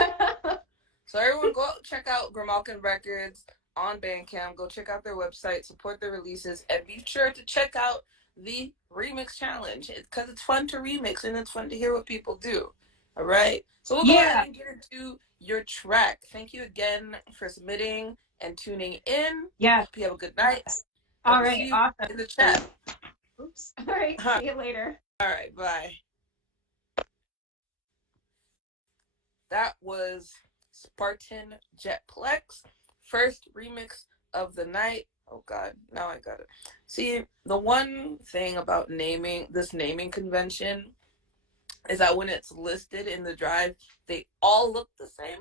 So everyone go check out Grimalkin Records on Bandcamp. Go check out their website, support their releases, and be sure to check out the remix challenge because it's fun to remix and it's fun to hear what people do. All right. So we'll go ahead and get into your track. Thank you again for submitting and tuning in. Yeah. Hope you have a good night. All right. Awesome. In the chat. Oops. All right. See you later. All right. Bye. That was Spartan Jetplex, first remix of the night. Oh God, now I got it. See, the one thing about this naming convention is that when it's listed in the drive, they all look the same,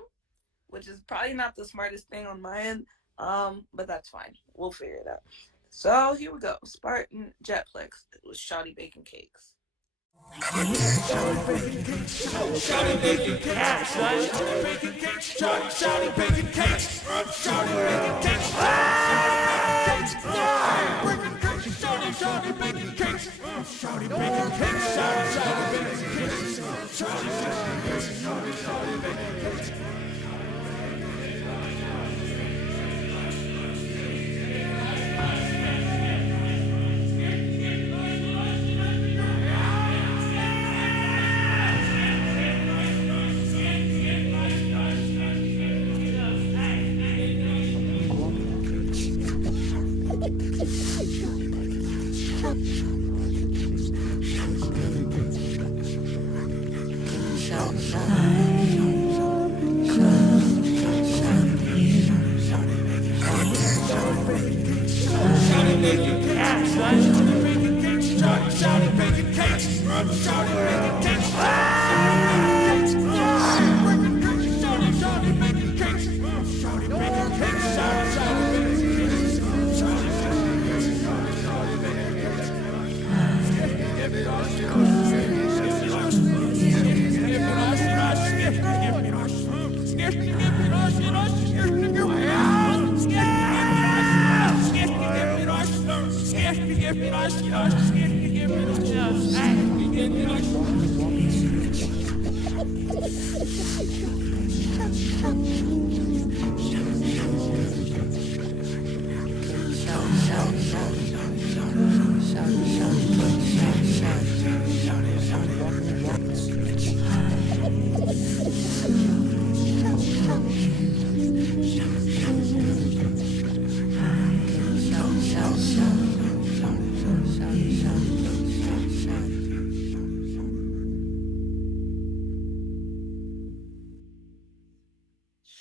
which is probably not the smartest thing on my end. But that's fine. We'll figure it out. So here we go. Spartan Jetplex. It was SHAWTY Bakin Cakes. SHAWTY baking cakes, SHAWTY baking cakes, SHAWTY baking cakes, SHAWTY baking cakes, SHAWTY baking cakes, SHAWTY baking cakes, SHAWTY baking cakes, SHAWTY baking cakes, SHAWTY baking cakes, SHAWTY baking cakes. Shawty baking cakes, shawty baking cakes, shawty baking cakes, shawty baking cakes, shawty baking cakes, shawty baking cakes,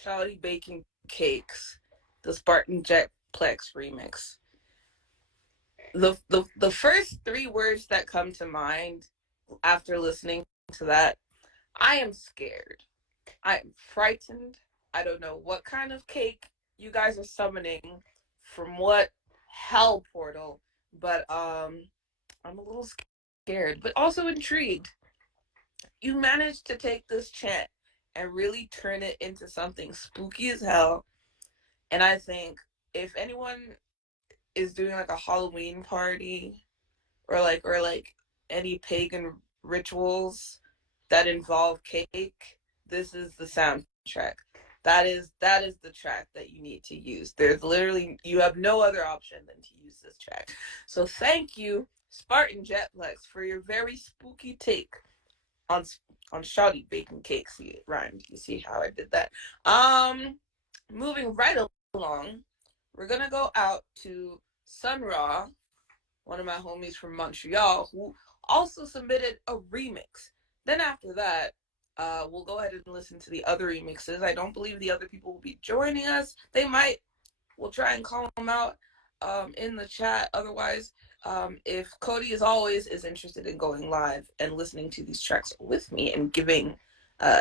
Shawty Baking Cakes, the Spartan Jetplex remix. The first three words that come to mind after listening to that, I am scared. I am frightened. I don't know what kind of cake you guys are summoning from what hell portal, but I'm a little scared, but also intrigued. You managed to take this chant and really turn it into something spooky as hell. And I think if anyone is doing like a Halloween party or like any pagan rituals that involve cake, this is the soundtrack. That is the track that you need to use. There's literally, you have no other option than to use this track. So thank you, Spartan Jetplex, for your very spooky take on Shawty Baking Cakes. It rhymed. You see how I did that? Moving right along, we're gonna go out to Sun Ra, one of my homies from Montreal, who also submitted a remix. Then after that, we'll go ahead and listen to the other remixes. I don't believe the other people will be joining us. They might. We'll try and call them out in the chat. Otherwise, if Cody, as always, is interested in going live and listening to these tracks with me and giving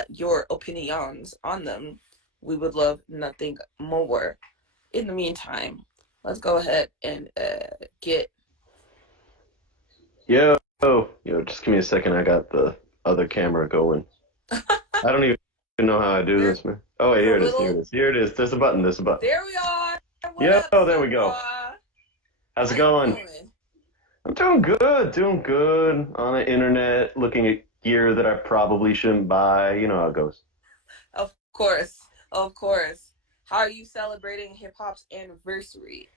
your opinions on them, we would love nothing more. In the meantime, let's go ahead and get... Yo, just give me a second. I got the other camera going. I don't even know how I do this, man. Oh, wait, here it is. Here it is. There's a button. There we are. Yo, there we go. How's it going? I'm doing good. On the internet, looking at gear that I probably shouldn't buy. You know how it goes. Of course. How are you celebrating hip hop's anniversary?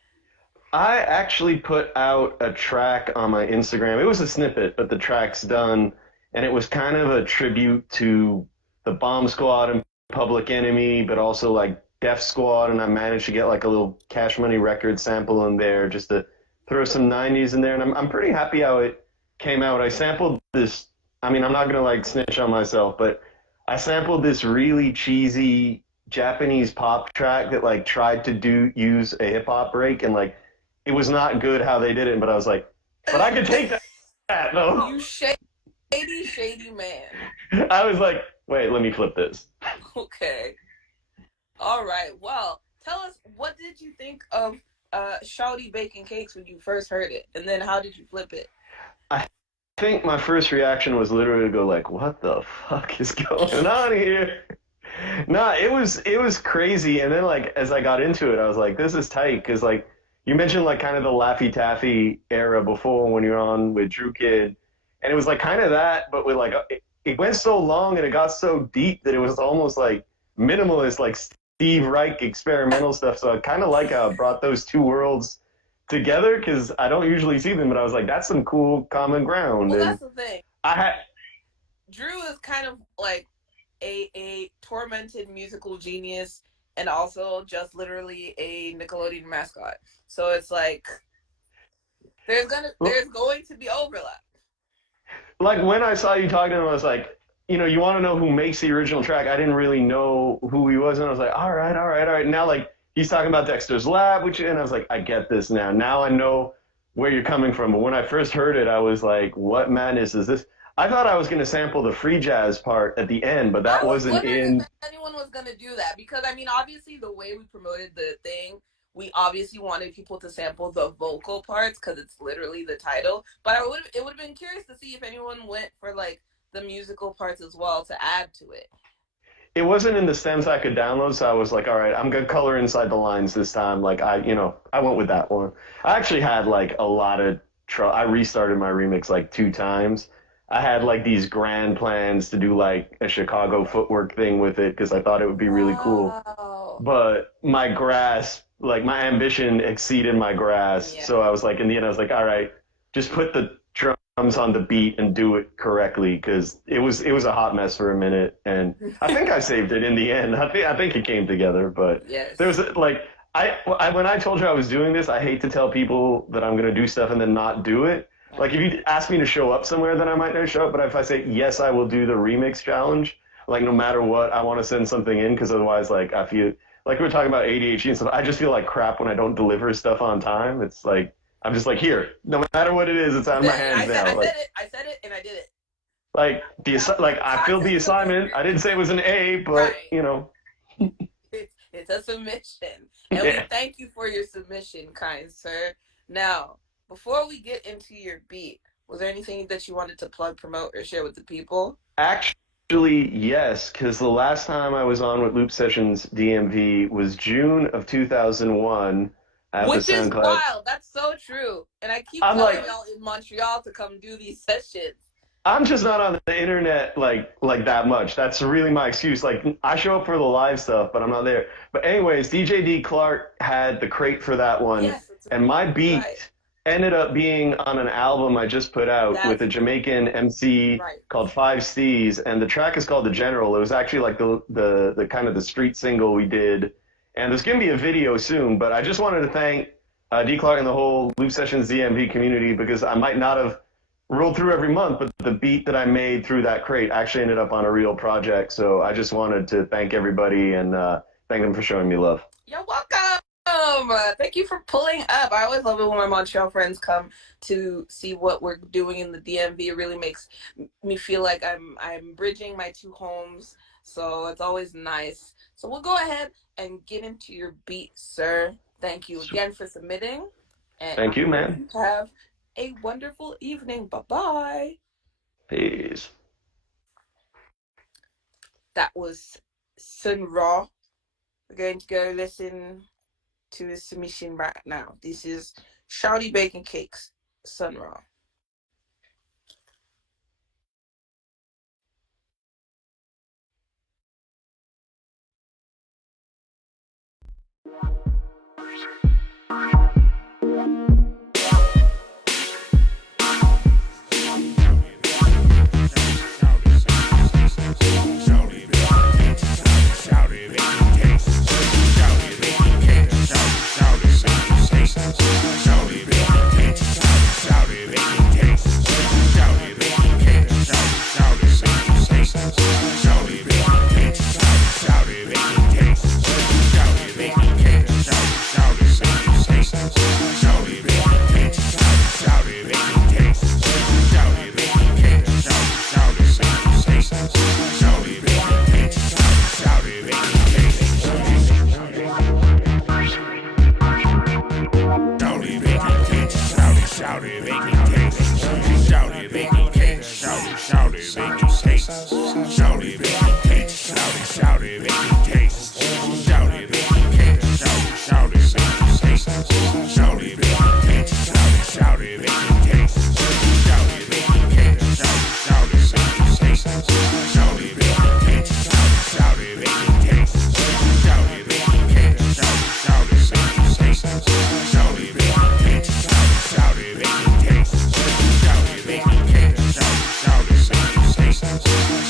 I actually put out a track on my Instagram. It was a snippet, but the track's done. And it was kind of a tribute to the Bomb Squad and Public Enemy, but also like Def Squad. And I managed to get like a little Cash Money record sample in there just to throw some 90s in there. And I'm pretty happy how it came out. I sampled this, I mean, I'm not going to like snitch on myself, but I sampled this really cheesy Japanese pop track that like tried to use a hip hop break, and like it was not good how they did it, but I was like, but I could take that though. You shady man. I was like, wait, let me flip this. Okay. All right. Well, tell us, what did you think of Shawty Baking Cakes when you first heard it, and then how did you flip it? I think my first reaction was literally to go like, what the fuck is going on here? No, it was crazy. And then like as I got into it, I was like, this is tight, because like you mentioned like kind of the Laffy Taffy era before when you were on with Drew Kid, and it was like kind of that, but with like it went so long and it got so deep that it was almost like minimalist, like Steve Reich experimental stuff. So I kind of like how it brought those two worlds together, because I don't usually see them, but I was like, that's some cool common ground. Well, and that's the thing. Drew is kind of like a tormented musical genius and also just literally a Nickelodeon mascot. So it's like there's going to be overlap. Like when I saw you talking to him, I was like, you know, you want to know who makes the original track? I didn't really know who he was, and I was like, all right. Now, like, he's talking about Dexter's Lab, and I was like, I get this now. Now I know where you're coming from. But when I first heard it, I was like, what madness is this? I thought I was going to sample the free jazz part at the end, but that wasn't in. If anyone was going to do that, because I mean, obviously, the way we promoted the thing, we obviously wanted people to sample the vocal parts because it's literally the title. But it would have been curious to see if anyone went for like the musical parts as well to add to it. It wasn't in the stems I could download, so I was like, all right, I'm gonna color inside the lines this time. Like I went with that one. I actually had like a lot of trouble. I restarted my remix like 2 times. I had like these grand plans to do like a Chicago footwork thing with it because I thought it would be really cool. But my grasp, like my ambition exceeded my grasp. Yeah. So I was like, in the end, I was like, all right, just put the drums on the beat and do it correctly because it was a hot mess for a minute. And I think I saved it in the end. I think it came together. But yes. There was like, when I told you I was doing this, I hate to tell people that I'm going to do stuff and then not do it. Like if you ask me to show up somewhere, then I might not show up. But if I say, yes, I will do the remix challenge, like no matter what, I want to send something in because otherwise, like I feel like we were talking about ADHD and stuff. I just feel like crap when I don't deliver stuff on time. It's like, I'm just like, here, no matter what it is, it's out of my hands now. I said it and I did it. Like, I filled the assignment. I didn't say it was an A, but, right. You know. It's a submission. And we thank you for your submission, kind sir. Now, before we get into your beat, was there anything that you wanted to plug, promote, or share with the people? Actually, yes, because the last time I was on with Loop Sessions DMV was June of 2001. Which is wild. That's so true. And I keep telling y'all in Montreal to come do these sessions. I'm just not on the internet like that much. That's really my excuse. Like I show up for the live stuff, but I'm not there. But anyways, DJ D Clark had the crate for that one. Yes, and my beat ended up being on an album I just put out with a Jamaican MC called Five Steez, and the track is called The General. It was actually like the kind of the street single we did. And there's going to be a video soon, but I just wanted to thank D. Clark and the whole Loop Sessions DMV community because I might not have rolled through every month, but the beat that I made through that crate actually ended up on a real project. So I just wanted to thank everybody and thank them for showing me love. You're welcome. Thank you for pulling up. I always love it when my Montreal friends come to see what we're doing in the DMV. It really makes me feel like I'm bridging my 2 homes. So it's always nice. So we'll go ahead and get into your beat, sir. Thank you again for submitting. And thank you, man. Have a wonderful evening. Bye-bye. Peace. That was Sun Ra. We're going to go listen to his submission right now. This is Shawty Baking Cakes, Sun Ra.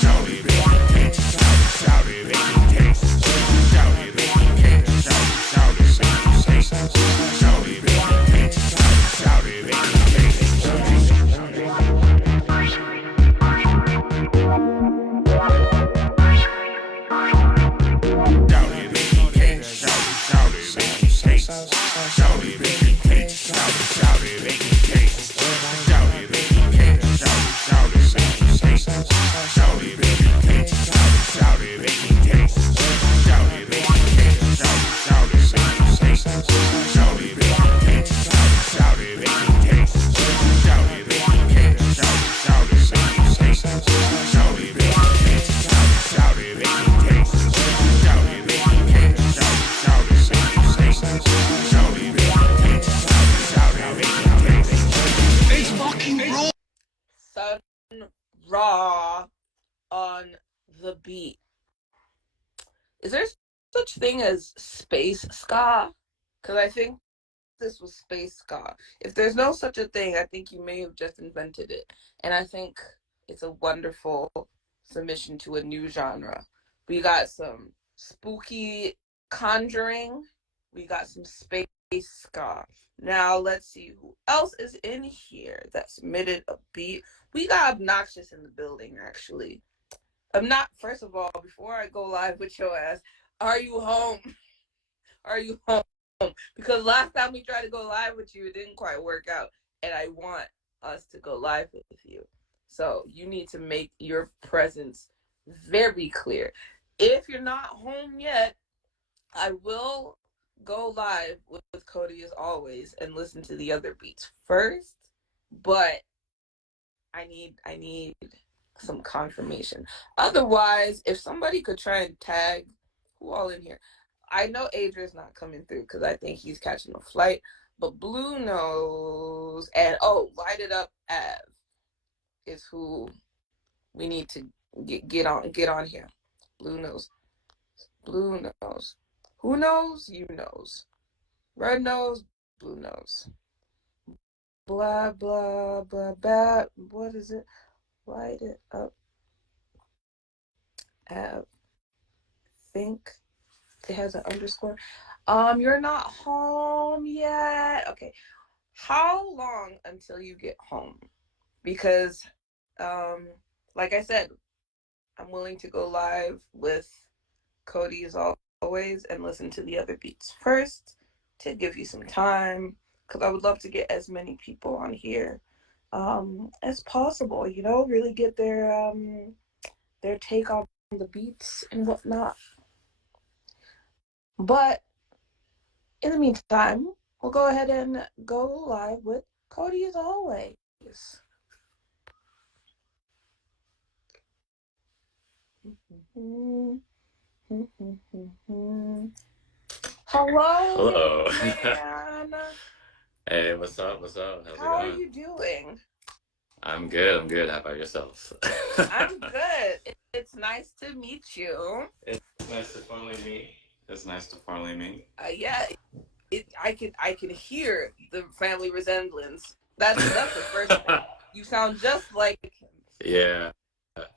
Shout ska on the beat. Is there such thing as space ska? Because I think this was space ska. If there's no such a thing, I think you may have just invented it. And I think it's a wonderful submission to a new genre. We got some spooky conjuring. We got some space ska. Now let's see who else is in here that submitted a beat. We got Obnoxious in the building, actually. First of all, before I go live with your ass, are you home? Are you home? Because last time we tried to go live with you, it didn't quite work out. And I want us to go live with you. So you need to make your presence very clear. If you're not home yet, I will go live with Cody as always and listen to the other beats first. But I need some confirmation. Otherwise, if somebody could try and tag who all in here. I know Adrian's not coming through because I think he's catching a flight. But Blue Nose and Light It Up Av is who we need to get on here. Blue Nose. Who knows? You knows. Red nose, blue nose. Blah blah blah blah. What is it? Light It Up Av. Think it has an underscore. You're not home yet. Okay. How long until you get home? Because like I said, I'm willing to go live with Cody as always and listen to the other beats first to give you some time, because I would love to get as many people on here as possible, really get their take on the beats and whatnot. But in the meantime, we'll go ahead and go live with Cody as always. Hello. Man. Hey, what's up? How's it going? How are you doing? I'm good. How about yourself? I'm good. It's nice to meet you. It's nice to finally meet. Yeah, I can hear the family resemblance. That's the first thing. You sound just like him. Yeah.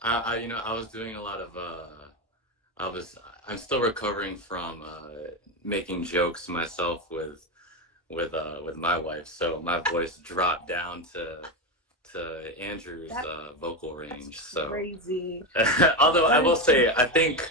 I was doing a lot of I'm still recovering from making jokes myself with my wife, so my voice dropped down to Andrew's vocal range. So crazy. Although I will say, I think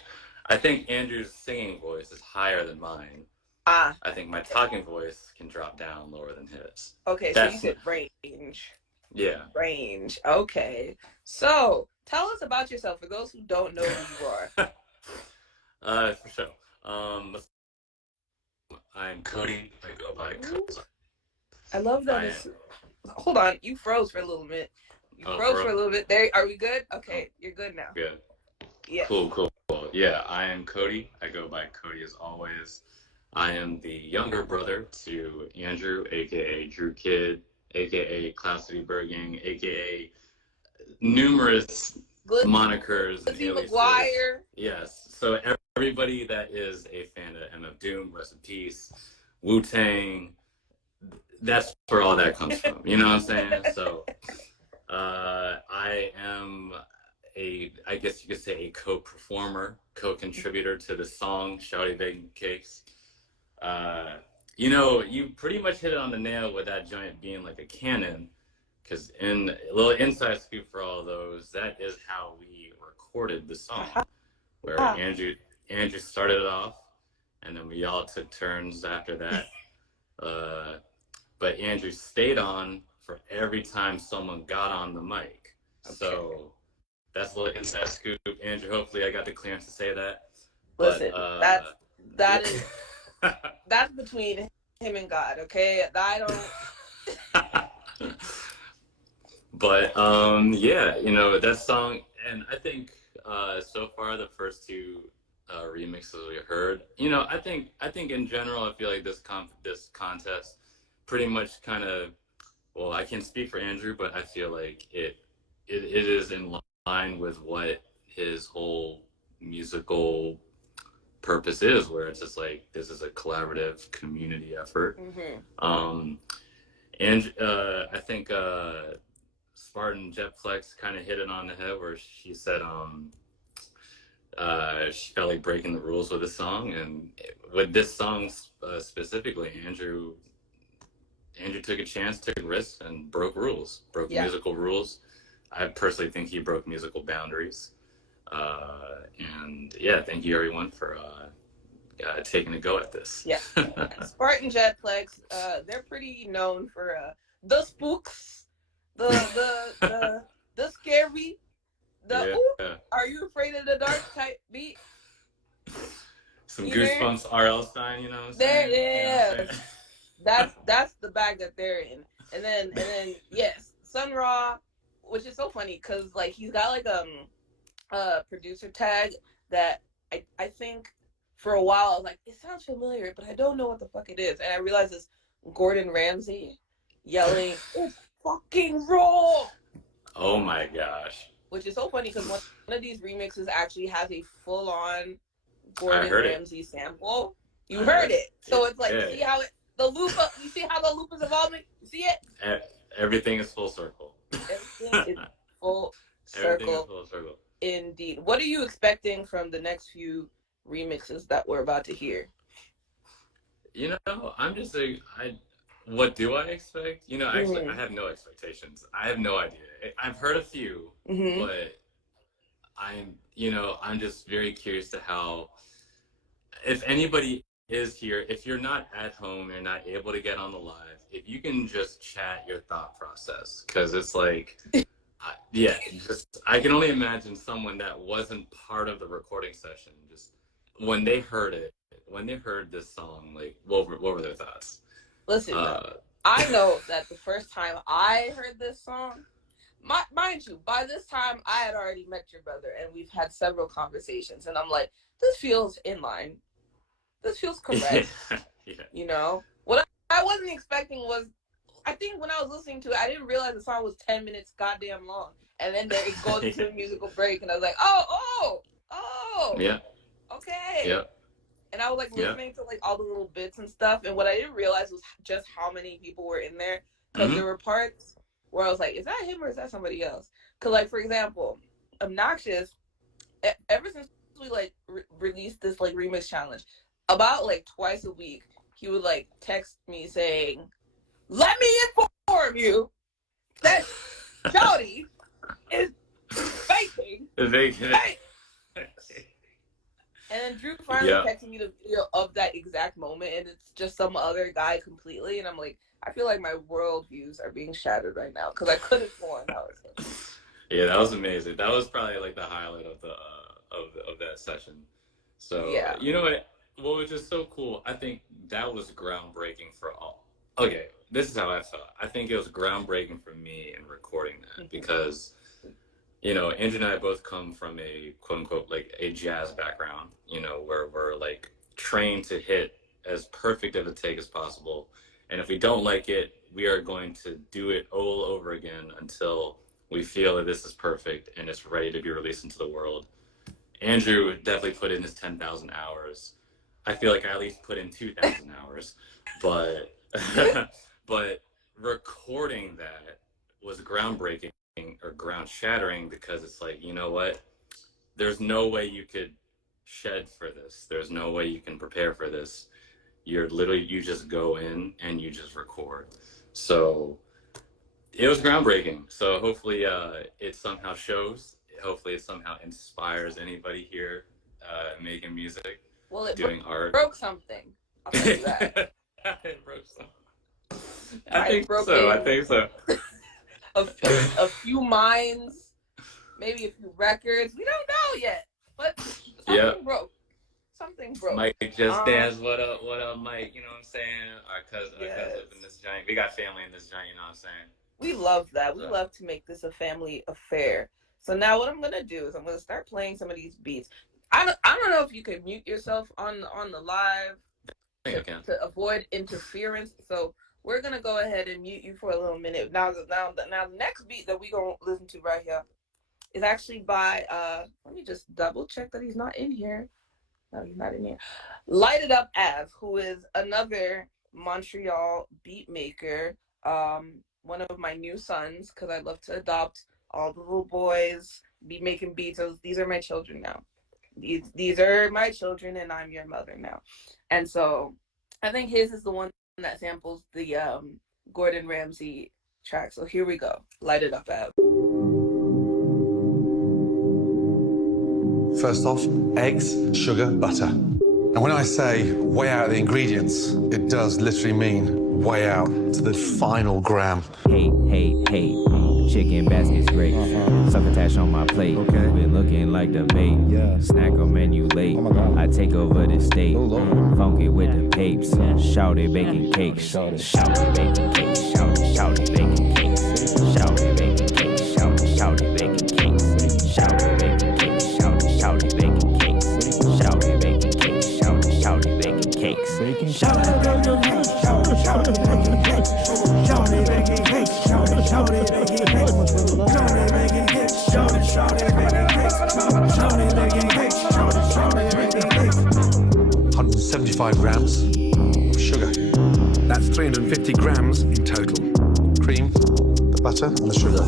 Andrew's singing voice is higher than mine. I think my talking voice can drop down lower than his. Okay, so you said range. Yeah. Range. Okay. So tell us about yourself for those who don't know who you are. For sure. I'm Cody. I go by Cody. I love that. Hold on, you froze for a little bit. For a little bit. There, are we good? Okay, you're good now. Good. Yeah. Cool. Yeah, I am Cody. I go by Cody as always. I am the younger brother to Andrew, aka Drew Kid, aka Klout Sitty Burg Gyang, aka numerous monikers and aliases. McGuire. Yes. So everybody that is a fan of MF Doom, rest in peace, Wu-Tang, that's where all that comes from. You know what I'm saying? So I am I guess you could say a co-performer, co-contributor to the song Shawty Bakin Cakes. You pretty much hit it on the nail with that joint being like a canon, because in a little inside scoop for all those, that is how we recorded the song, where Andrew started it off, and then we all took turns after that. But Andrew stayed on for every time someone got on the mic. Okay. So that's a little inside scoop. Andrew, hopefully I got the clearance to say that. Listen, that is that's between him and God, okay? I don't. But that song, and I think so far the first two remixes we heard, I think in general I feel like this contest pretty much kind of, well, I can't speak for Andrew, but I feel like it is in line with what his whole musical purpose is, where it's just like, this is a collaborative community effort. And I think Spartan Jetplex kind of hit it on the head, where she said she felt like breaking the rules with the song, and with this song specifically, Andrew took a chance, took risks, and broke rules, broke musical rules. I personally think he broke musical boundaries. And yeah, thank you everyone for taking a go at this. Yeah. Spartan Jetplex, they're pretty known for the spooks, the scary, are you afraid of the dark type beat. Some Goosebumps R.L. Stein, you know what I'm saying? There, yeah. That's the bag that they're in. And then yes, Sun Ra, which is so funny because like he's got like a producer tag that I think for a while I was like, it sounds familiar, but I don't know what the fuck it is. And I realized it's Gordon Ramsay yelling, "It's fucking raw!" Oh my gosh. Which is so funny because one of these remixes actually has a full-on Gordon Ramsay sample. You heard it. So it's like, see how you see how the loop is evolving? You see it? Everything is full circle. Everything is full circle. Indeed. What are you expecting from the next few remixes that we're about to hear? You know, I'm just like, what do I expect? You know, actually, I have no expectations. I have no idea. I've heard a few, but I'm just very curious to how, if anybody is here, if you're not at home, you're not able to get on the live, if you can just chat your thought process, because it's like, I can only imagine someone that wasn't part of the recording session, just when they heard it, when they heard this song, like, what were their thoughts? Listen, I know that the first time I heard this song, mind you, by this time I had already met your brother and we've had several conversations, and I'm like, this feels in line. This feels correct. You know? What I wasn't expecting was, I think when I was listening to it, I didn't realize the song was 10 minutes goddamn long. And then there it goes into a musical break, and I was like, oh. Yeah. Okay. Yeah. And I was like listening to like all the little bits and stuff, and what I didn't realize was just how many people were in there, because there were parts where I was like, is that him or is that somebody else? Because like, for example, Obnoxious, ever since we like released this like remix challenge, about like twice a week he would like text me saying, let me inform you that Shawty is baking. And then Drew finally texted me the video of that exact moment, and it's just some other guy completely. And I'm like, I feel like my worldviews are being shattered right now because I couldn't sworn that was him. Yeah, that was amazing. That was probably like the highlight of the of that session. So you know what was just so cool? I think that was groundbreaking for all. Okay, this is how I felt. I think it was groundbreaking for me in recording that because, you know, Andrew and I both come from a quote unquote like a jazz background, you know, where we're like trained to hit as perfect of a take as possible. And if we don't like it, we are going to do it all over again until we feel that this is perfect and it's ready to be released into the world. Andrew definitely put in his 10,000 hours. I feel like I at least put in 2,000 hours, but but recording that was groundbreaking or ground shattering because it's like, you know what? There's no way you could shed for this. There's no way you can prepare for this. You just go in and you just record. So it was groundbreaking. So hopefully it somehow shows. Hopefully it somehow inspires anybody here making music, doing art. Broke something. I'll tell you that. It broke something. I think so. A few minds, maybe a few records. We don't know yet, but something broke. Something broke. Mike Just Dance, what up, Mike? You know what I'm saying? Our cousin up in this giant. We got family in this giant. You know what I'm saying? We love that. We love to make this a family affair. So now what I'm gonna do is I'm gonna start playing some of these beats. I don't know if you can mute yourself on the live to avoid interference. So we're gonna go ahead and mute you for a little minute. Now the next beat that we gonna listen to right here is actually by let me just double check that he's not in here. No, he's not in here. Light It Up Av, who is another Montreal beat maker. One of my new sons, because I love to adopt all the little boys, be making beats. So these are my children now. These are my children, and I'm your mother now. And so I think his is the one that samples the Gordon Ramsay track. So here we go. Light It Up Av. First off, eggs, sugar, butter. And when I say weigh out the ingredients, it does literally mean weigh out to the final gram. Hey, chicken basket's great. Succotash on my plate. Been looking like the bait. Snack on menu late. I take over the state. Funky with the papes. Shawty baking cakes. Shawty baking cakes. Shawty baking cakes. Shawty baking cakes. Shawty baking cakes. Shawty baking cakes. Shawty baking cakes. Shawty baking cakes. Shawty baking cakes. Shawty baking cakes. Shawty baking cakes. Shawty baking cakes. Shawty baking cakes. Shawty baking cakes. Shawty baking cakes. Shawty baking cakes. Shawty baking cakes. Shawty baking cakes. 175 grams of sugar. That's 350 grams in total. Cream, the butter, and the sugar.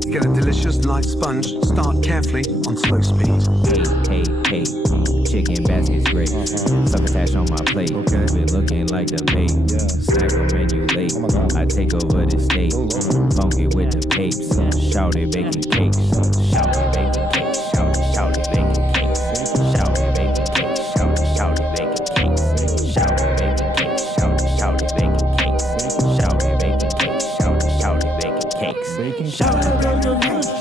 To get a delicious light sponge, start carefully on slow speed. Hey, chicken basket's great. Succotash on my plate. Been looking like the bait. Snack on menu late. I take over the state. Funky with the papes. Shawty baking cakes. Shawty baking cakes. Shawty baking cakes. Shawty baking cakes. Shawty baking cakes. Shawty baking cakes. Shawty baking cakes. Shawty baking cakes. Shawty baking cakes. Shawty baking cakes.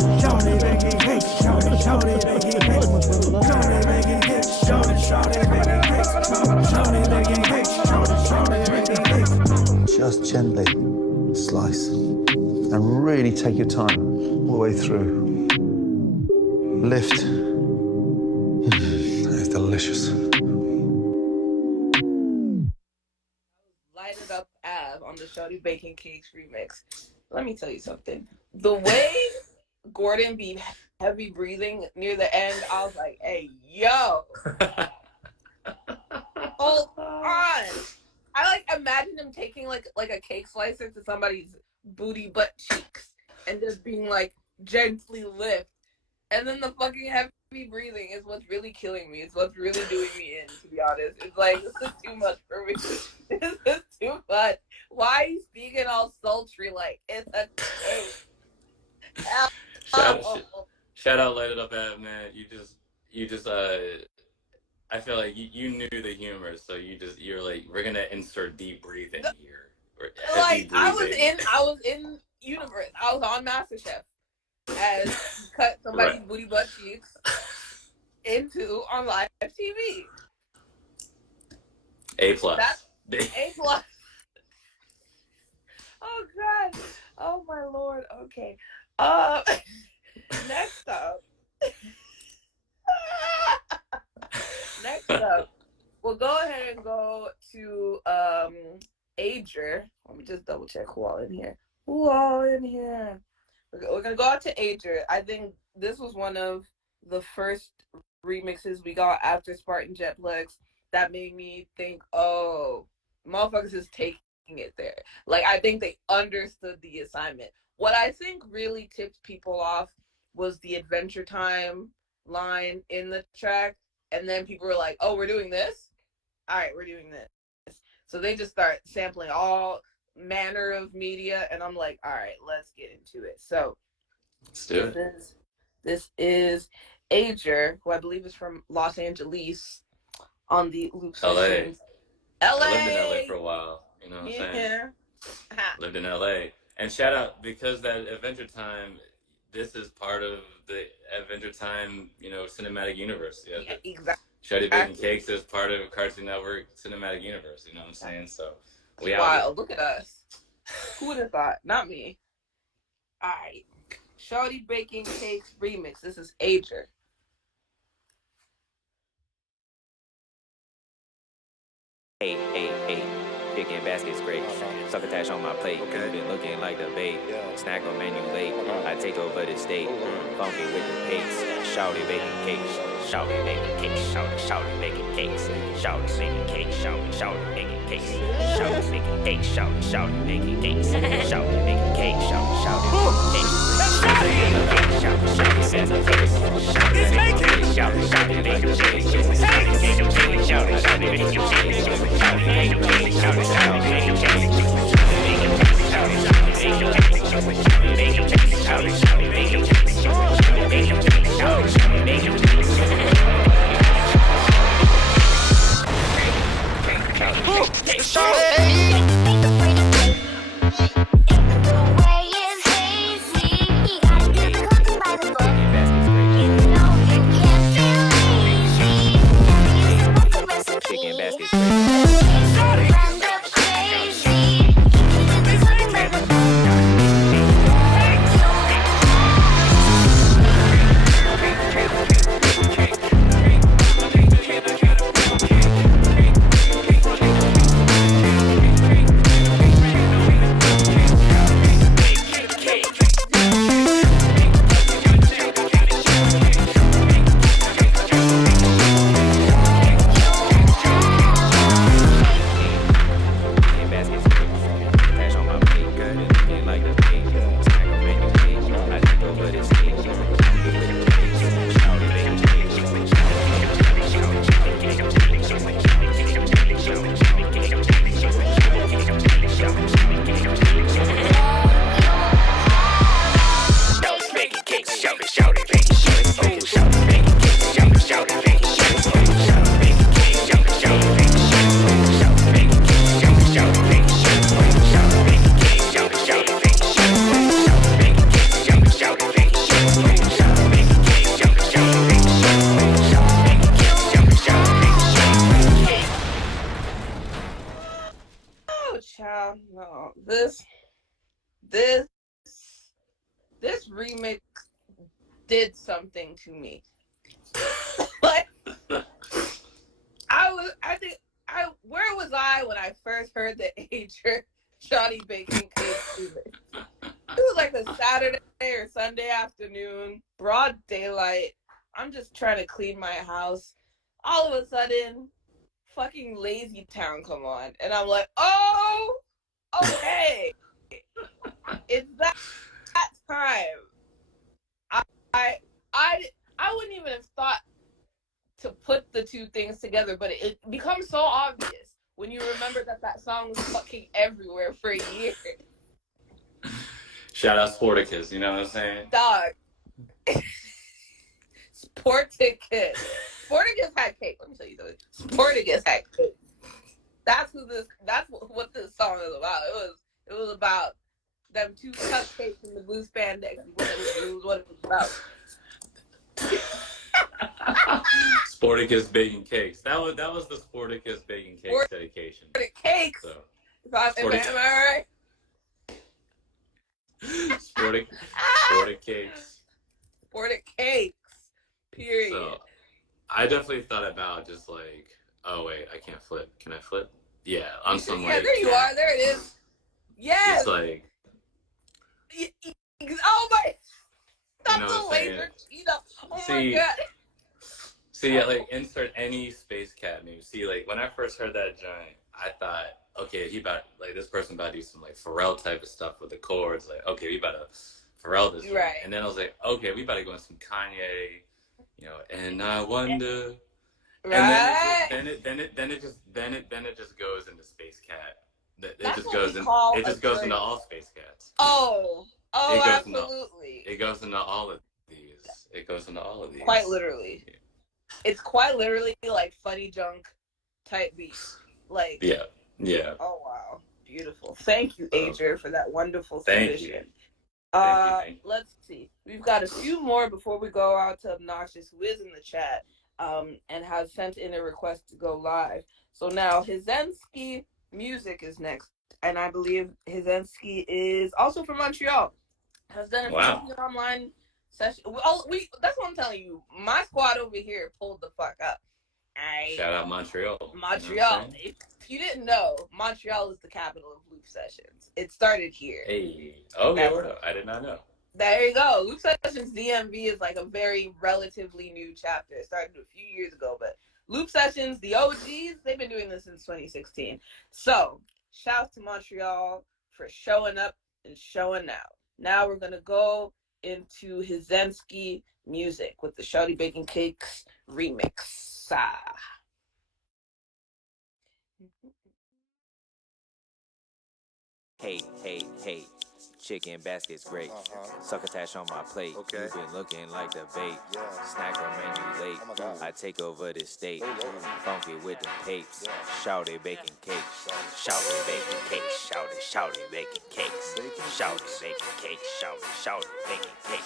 Shawty baking cakes. Shawty baking cakes. Shawty baking cakes. Shawty baking cakes. Shawty baking cakes. Shawty baking cakes. Shawty baking cakes. Shawty baking cakes. Just gently slice and really take your time all the way through. Lift. That is delicious. Light It Up Av on the Shawty Baking Cakes remix. Let me tell you something. The way Gordon be heavy breathing near the end, I was like, hey, yo. Hold on. I like imagine him taking like a cake slicer to somebody's booty butt cheeks and just being like gently lift. And then the fucking heavy breathing is what's really killing me. It's what's really doing me in, to be honest. It's like, this is too much for me. This is too much. Why are you speaking all sultry like it's a cake? Shout out Light It Up Ab, man. You just I feel like you knew the humor, so you're like, we're gonna insert deep breathing here. Like I was in universe. I was on MasterChef as cut somebody's booty butt cheeks into on live TV. A+. That's A+. Oh God. Oh my Lord. Okay. Next up. We'll go ahead and go to Ager. Let me just double check who all in here. We're gonna go out to Ager. I think this was one of the first remixes we got after Spartan Jetplex that made me think, oh, motherfuckers is taking it there. Like, I think they understood the assignment. What I think really tipped people off was the Adventure Time line in the track. And then people were like, oh, we're doing this? All right, we're doing this. So they just start sampling all manner of media. And I'm like, all right, let's get into it. So let's do it. This is Ager, who I believe is from Los Angeles, on the Loop Sessions. LA. I lived in LA for a while. You know what I'm saying? Lived in LA. And shout out, because that Adventure Time, this is part of the Adventure Time, cinematic universe. Yeah, exactly. Shawty Baking Cakes is part of Cartoon Network cinematic universe. You know what I'm saying? So, wow, look at us. Who would have thought? Not me. All right. Shawty Baking Cakes remix. This is Ager. Hey, Chicken baskets great. Succotash on my plate. You been looking like the bait. Snack on menu late. I take over the state. Funky with the pace. Shawty baking cakes. Shawty baking cakes. Shawty baking cakes. Shawty baking cakes. Shawty baking cakes. Shawty baking cakes. Shawty baking cakes. Shawty baking cakes. Shawty baking cakes. Shawty baking cakes. Shawty baking cakes. Shawty baking cakes. Shawty baking cakes. Shawty baking cakes. Shawty baking cakes. Shawty baking cakes. Shawty baking No, this remix did something to me. Like, where was I when I first heard the Shawty Baking Cakes remix? It was like a Saturday or Sunday afternoon, broad daylight. I'm just trying to clean my house. All of a sudden, fucking Lazy Town come on, and I'm like, oh, okay, it's that time. I wouldn't even have thought to put the two things together, but it becomes so obvious when you remember that song was fucking everywhere for a year. Shout out Sporticus, you know what I'm saying? Dog. Sporticus. Sporticus had cake. Let me tell you something. Sporticus had cake. That's what this song is about. It was about them two cupcakes in the blue spandex. It was what it was about. Sporticus baking cakes. That was the Sporticus baking cakes dedication. Cakes. So, am I right? Sporticakes. Sporticakes. Period. So, I definitely thought about just like, oh wait, I can't flip. Can I flip? Yeah, on some yeah, there you are. There it is. Yes. It's like. Oh my. Stop You know the what I'm laser. You know. Oh See, my god. See, yeah, like insert any Space Cat move. See, like when I first heard that joint, I thought, okay, this person about to do some like Pharrell type of stuff with the chords. Like, okay, we about to Pharrell this, right? And then I was like, okay, we about to go in some Kanye, you know. And I wonder, right? And then it just goes into Space Cat. It That's just goes into all Space Cats. Oh, absolutely. It goes into all of these. It goes into all of these. Quite literally. Yeah. It's quite literally like Funny Junk type beat. Like, yeah. Oh wow, beautiful. Thank you, Ager, for that wonderful submission. Thank you. Let's see. We've got a few more before we go out to Obnoxious, who is in the chat, and has sent in a request to go live. So now Hizensky Music is next, and I believe Hizensky is also from Montreal. Has done a few online session. That's what I'm telling you. My squad over here pulled the fuck up. Shout out Montreal. Montreal. If you didn't know, Montreal is the capital of Loop Sessions. It started here. Hey. Okay, word up. I did not know. There you go. Loop Sessions DMV is like a very relatively new chapter. It started a few years ago, but Loop Sessions, the OGs, they've been doing this since 2016. So, shouts to Montreal for showing up and showing out. Now we're going to go into Hizensky music with the Shawty Baking Cakes remix. Hey, hey, hey. Chicken basket's great. Succotash on my plate. Okay. You've been looking like the bait. Snack on menu late. I take over the state. Funky with the papes. Shawty baking cakes. Shawty baking cakes. Shawty baking cakes. Shawty baking cakes. Shawty baking cakes.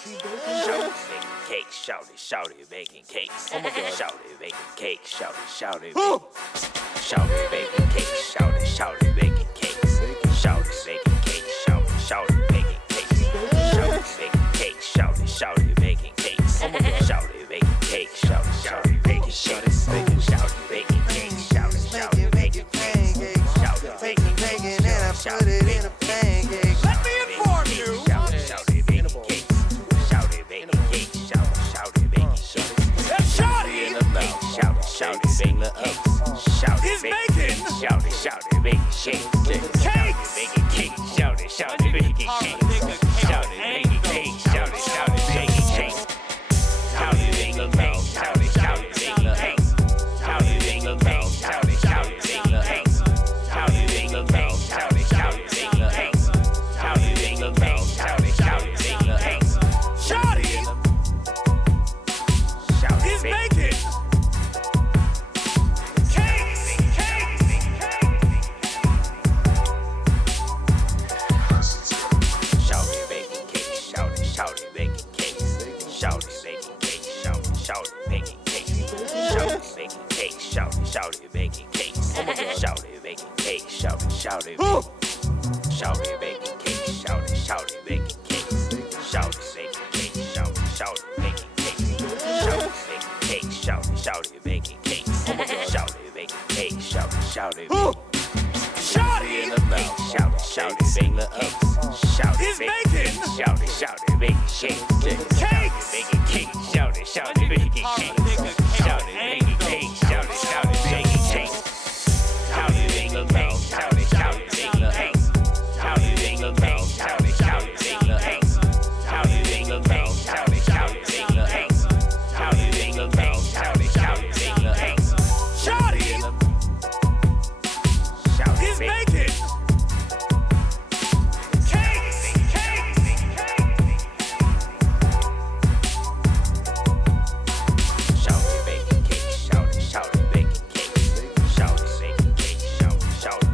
Shawty baking cakes. Shawty baking cakes. Oh my God. Shawty baking cakes. Shawty baking. Shawty baking cakes. Shawty baking cakes. Shawty baking cakes. Shawty baking cakes. Shawty baking cakes. Shawty baking cakes. Oh my God. Shawty baking cakes. Shawty baking cakes. Shawty baking cakes. Shawty baking cakes. Shawty baking cakes. And I put it in a pancake. Let me inform you. Shawty baking cakes. Shawty baking cakes. Shawty baking cakes. That's Shawty In the mouth. Shawty baking cakes. Shawty is baking making Shawty baking cakes. cakes. Baking cakes. Shawty baking cakes. Shawty baking cakes. Shawty baking cakes. Shawty baking cakes. Shawty baking cakes. Shawty baking cakes. Shawty baking cakes. Shawty baking cakes. Shawty baking cakes. Shawty baking cakes. Shawty baking cakes. Shawty is making Shawty baking cakes. Shawty baking cakes. Shawty baking cakes. Shawty baking cakes. Shawty baking cakes. Shawty baking cakes. Oh my God. Shawty baking cakes. Shawty baking cakes. Shawty baking cakes. Shawty baking cakes. Shawty baking cakes. Shawty baking cakes. Shawty baking cakes. Oh my God. Shawty baking cakes. Shawty baking. Shawty In the mouth. Shawty baking cakes. Shawty is baking making Shawty baking cakes. cakes. Baking cakes. Shawty baking cakes. Shawty baking cakes. Shawty baking cakes. Shawty baking cakes. Shawty baking cakes. Shawty baking cakes. Shawty baking cakes. Shawty baking cakes. Shawty baking cakes. Shawty baking cakes. Shawty baking cakes. Shawty is making Shawty baking cakes. Shawty baking cakes. Shawty baking cakes. Shawty baking cakes. Shawty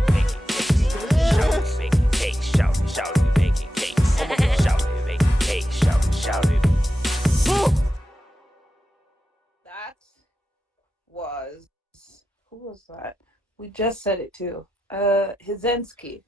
baking cakes. Shawty baking cakes. Oh my God. Shawty baking cakes. Shawty. That was, who was that? We just said it too. Hizensky.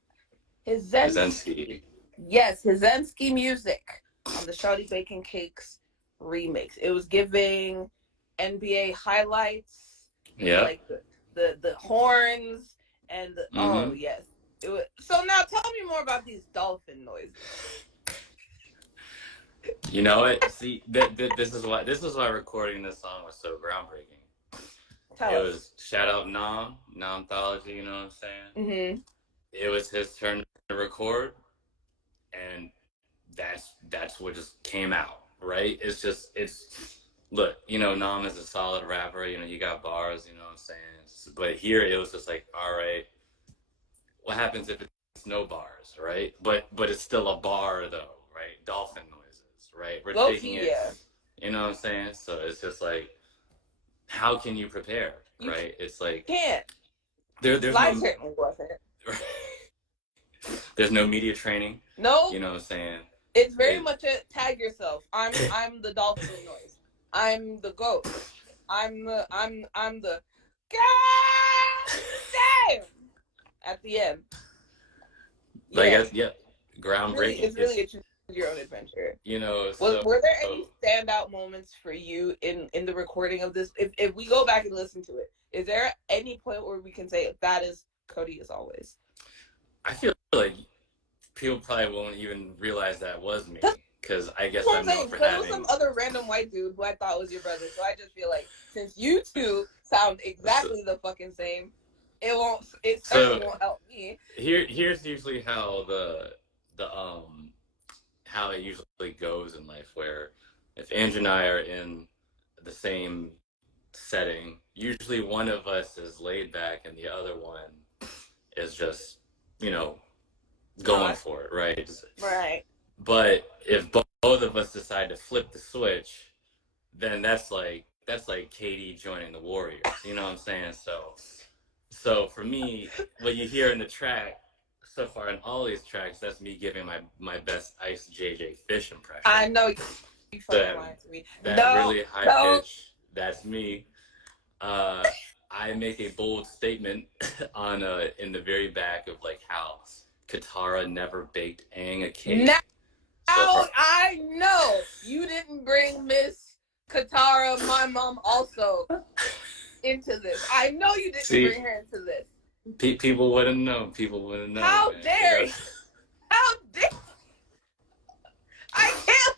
Hizensky. Yes, Hizensky music on the Shawty Baking Cakes remix. It was giving NBA highlights. Yeah. Like the horns and the, oh yes. It was, so now tell me more about these dolphin noises. You know what? See, this is why recording this song was so groundbreaking. Tell It us. was shout out Nomthology, you know what I'm saying? Mm-hmm. It was his turn to record, and that's what just came out, right? Look, you know, Nom is a solid rapper, you know, he got bars, you know what I'm saying? But here it was just like, all right, what happens if it's no bars, right? But it's still a bar though, right? Dolphin noises, right? We're taking it, you know what I'm saying? So it's just like, how can you prepare, right? It's like, Can't. there's Live no, certainly wasn't. there's no media training. No. You know what I'm saying? It's very much a tag yourself. I'm the dolphin noise. I'm the goat. I'm the God damn at the end. Like, Yeah. yeah, groundbreaking. It's really your own adventure. You know, were there any standout moments for you in the recording of this? If we go back and listen to it, is there any point where we can say that is Cody as always? I feel like people probably won't even realize that was me, because I guess I'm known for having... It was some other random white dude who I thought was your brother, so I just feel like since you two sound exactly the fucking same, it certainly won't help me. Here's usually how how it usually goes in life, where if Andrew and I are in the same setting, usually one of us is laid back and the other one is just, you know, going for it, right? Right. But if both of us decide to flip the switch, then that's like Katie joining the Warriors, you know what I'm saying? So for me, what you hear in the track so far in all these tracks, that's me giving my best Ice JJ Fish impression. I know you fucking lying to me. That really high pitch, that's me. I make a bold statement on in the very back of like how Katara never baked Aang a cake. Now I know you didn't bring Miss Katara, my mom, also into this. I know you didn't bring her into this. People wouldn't know. People wouldn't know. How dare you? How dare I can't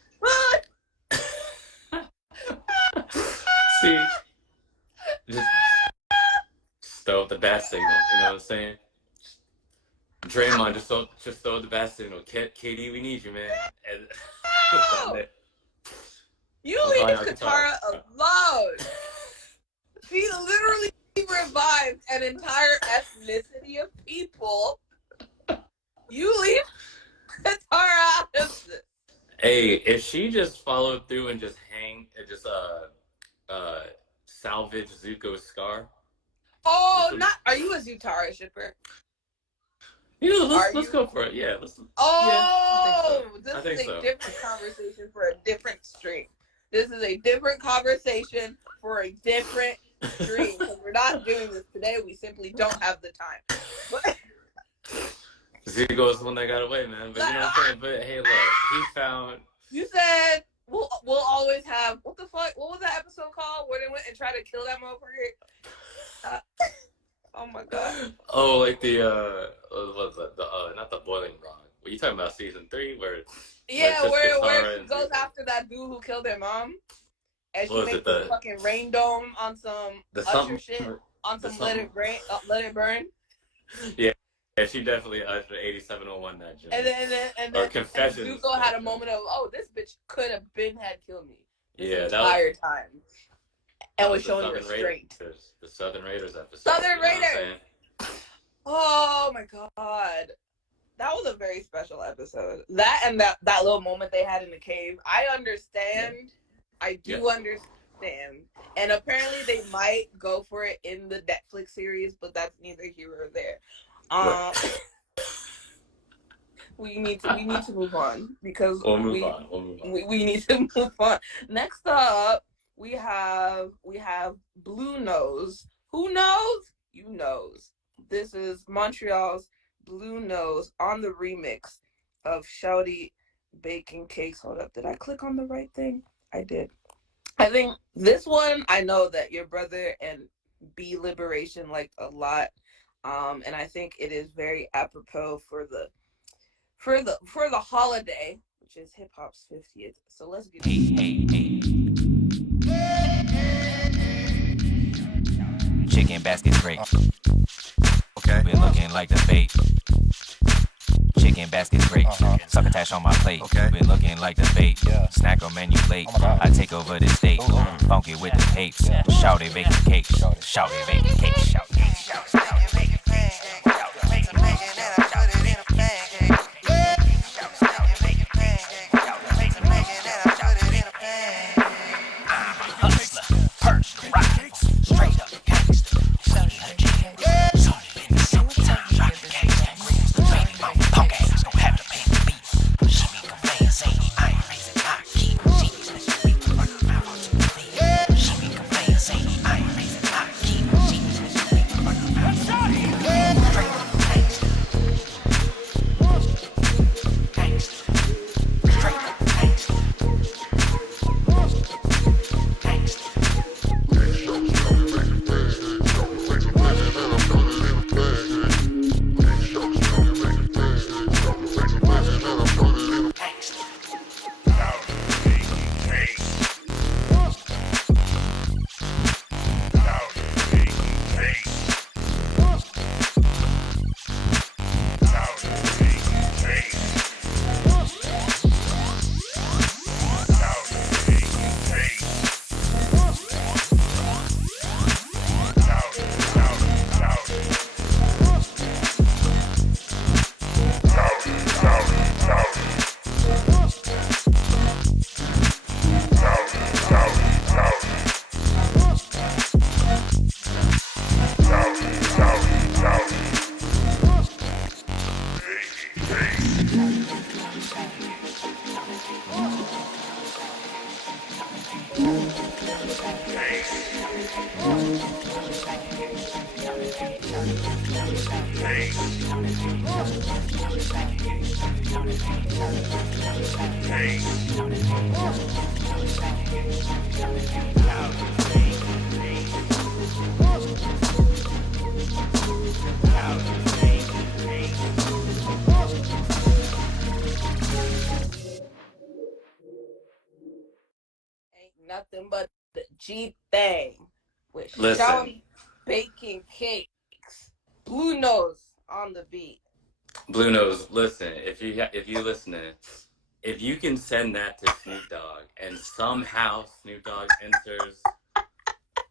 See, just throw up the bat signal. You know what I'm saying? Draymond, just throw the bat signal. KD, we need you, man. And, you leave Katara alone. She literally revived an entire ethnicity of people. You leave Katara out of this. Hey, if she just followed through and just salvage Zuko's scar. Oh, are you a Zutara shipper? You know, let's go for it. Yeah, let's. This is a different conversation for a different stream. This is a different conversation for a different stream. Because we're not doing this today. We simply don't have the time. But Zuko is the one that got away, man. But you know what I'm saying? But hey, look, he found. You said we'll always have what the fuck? What was that episode called? Where they went and tried to kill that motherfucker? Oh my god. Oh, like the not the boiling rock. What you talking about? Season 3, where she goes after that dude who killed their mom, and she makes the fucking rain dome on some Usher shit, on some let it burn. Yeah. Yeah, she definitely ushered 8701 that joke. And then Confessions. Zuko had a moment of, oh, this bitch could have had killed me this entire time. And was showing her strength. The Southern Raiders episode. Southern Raiders! Oh my god. That was a very special episode. That and that little moment they had in the cave. I understand. Yeah. I do understand. And apparently they might go for it in the Netflix series, but that's neither here or there. We need to move on because we'll move on. We need to move on. Next up, we have Blue Nose. Who knows? You knows. This is Montreal's Blue Nose on the remix of Shawty Baking Cakes. Hold up, did I click on the right thing? I did. I think this one I know that your brother and B Liberation liked a lot. And I think it is very apropos for the holiday, which is hip hop's 50th. So let's get Chicken basket's great. Okay. Been looking like the bait. Chicken basket's great. Succotash on my plate. Okay. Been looking like the bait. Snack on menu late. I take over the state. Funky with the tapes. Shawty baking cakes. Shawty baking cakes. Shawty baking cakes. Ain't nothing but the G thing with Listen. Shawty Baking Cakes. Blue Nose on the beat. Blue Nose, listen, if you listening, if you can send that to Snoop Dogg and somehow Snoop Dogg enters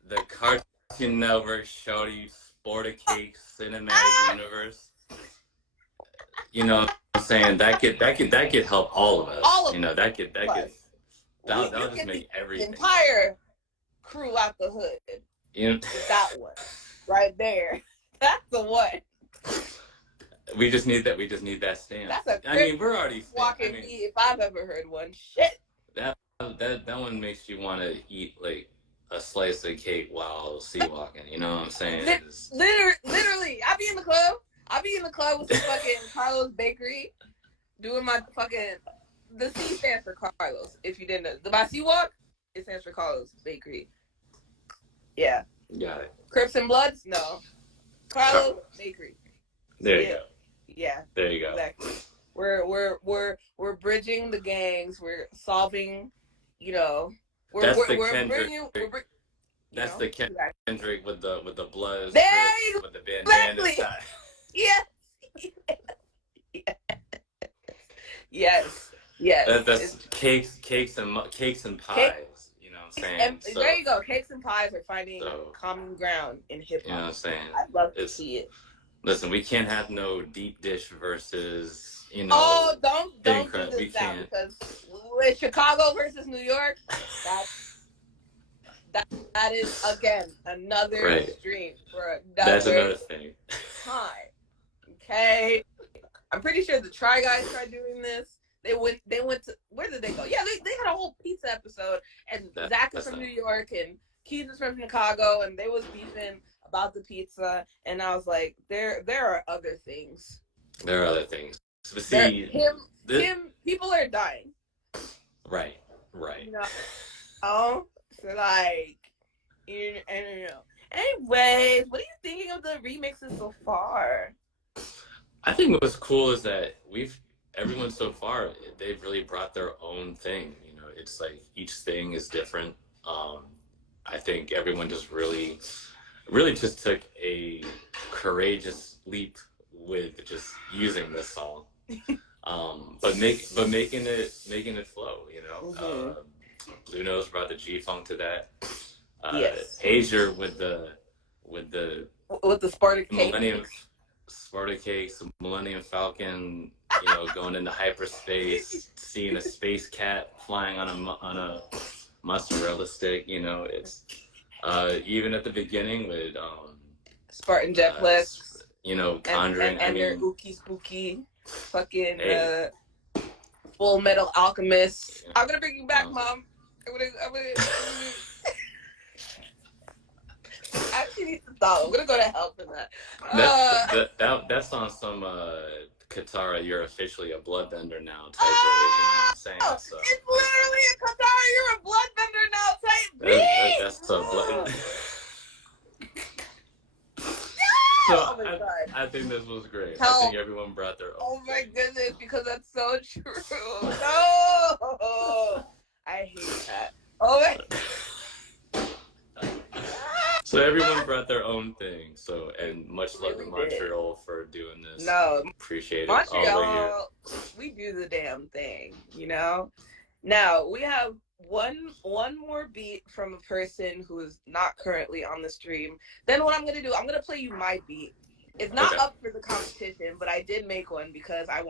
the Cartoon Network Shawty Sporty Cakes cinematic universe, you know what I'm saying, that could help all of us. All of you know, that would you just make everything. Entire crew out the hood. You know, that one right there. That's the one. We just need that stamp. That's we're already walking me if I've ever heard one. Shit. That one makes you want to eat like a slice of cake while sea walking. You know what I'm saying? Literally, I be in the club with the fucking Carlos Bakery, doing my fucking. The C stands for Carlos. If you didn't know, my sea walk, it stands for Carlos Bakery. Yeah. Got it. Crips and Bloods? No. Carlos Bakery. There you go. Yeah. There you go. Exactly. We're bridging the gangs. We're solving, you know. That's the Kendrick with the blood. There you with the bandana. Yes. Yes. Yes. That's cakes and pies. You know what I'm saying? And there you go. Cakes and pies are finding common ground in hip hop. You know what I'm saying? I'd love to see it. Listen, we can't have no deep dish versus, you know. Oh, don't do this we now can't. because with Chicago versus New York, that is again another stream for That's another thing. Time. Okay, I'm pretty sure the Try Guys tried doing this. They went to, where did they go? Yeah, they had a whole pizza episode, and Zach is from New York and Keith is from Chicago, and they was beefing about the pizza, and I was like, there are other things. There are other things. But see, people are dying. Right. You know? Oh, so like, you know. Anyways, what are you thinking of the remixes so far? I think what's cool is that everyone so far, they've really brought their own thing. You know, it's like each thing is different. I think everyone just really just took a courageous leap with just using this song, but making it flow. You know, Blue Nose brought the G funk to that. Asia with the Sparta Cakes, Millennium Falcon. You know, going into hyperspace, seeing a space cat flying on a mozzarella stick. You know, it's. Even at the beginning with Spartan Jetplex, you know, Conjuring, and their ookie spooky, fucking Full Metal Alchemist. Yeah. I'm gonna bring you back, Mom. I'm gonna I actually need to stop. I'm gonna go to hell for that. That's on some Katara, you're officially a bloodbender now type of, you know what I'm saying? So. It's literally a Katara, you're a bloodbender now type. That's so blood. Oh my God. I think this was great. Help. I think everyone brought their own. Oh my goodness, because that's so true. No, I hate that. Oh my. So everyone brought their own thing. So, and much love to Montreal for doing this. No, appreciate it. Montreal, we do the damn thing, you know. Now we have one more beat from a person who is not currently on the stream. Then what I'm gonna do, I'm gonna play you my beat. It's not up for the competition, but I did make one because I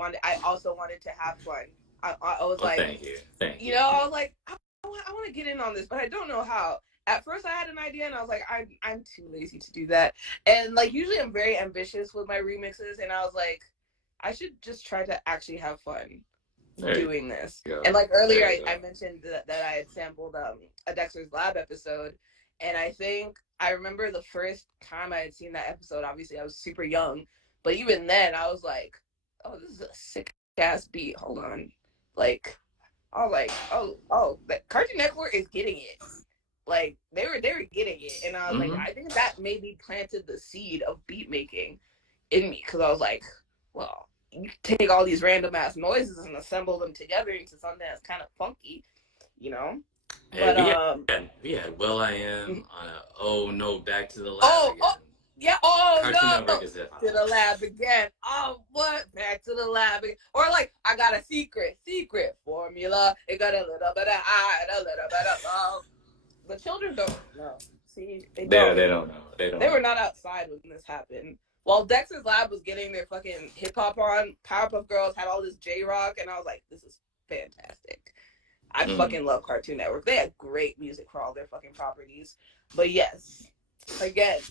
also wanted to have fun. I was like, thank you. You know, I was like, I want to get in on this, but I don't know how. At first I had an idea and I was like, I'm too lazy to do that. And like, usually I'm very ambitious with my remixes. And I was like, I should just try to actually have fun There doing this. you go. And like earlier, There you I go. mentioned that I had sampled a Dexter's Lab episode, and I think I remember the first time I had seen that episode. Obviously, I was super young, but even then, I was like, "Oh, this is a sick ass beat." Hold on, like, I was like, "Oh, that Cartoon Network is getting it." Like they were getting it, and I was like, I think that maybe planted the seed of beat making in me, because I was like, well, you take all these random ass noises and assemble them together into something that's kind of funky, you know. But we had Will I Am on a Oh No, Back to the Lab oh again. yeah, oh Cartoon no, Network is it. to the lab again. Oh, what? Back to the lab again. Or like, I got a secret formula. It got a little bit of high, a little bit of low. The children don't know. See, they don't know. They were not outside when this happened. While Dexter's Lab was getting their fucking hip hop on, Powerpuff Girls had all this J Rock, and I was like, this is fantastic. I fucking love Cartoon Network. They had great music for all their fucking properties. But yes, again,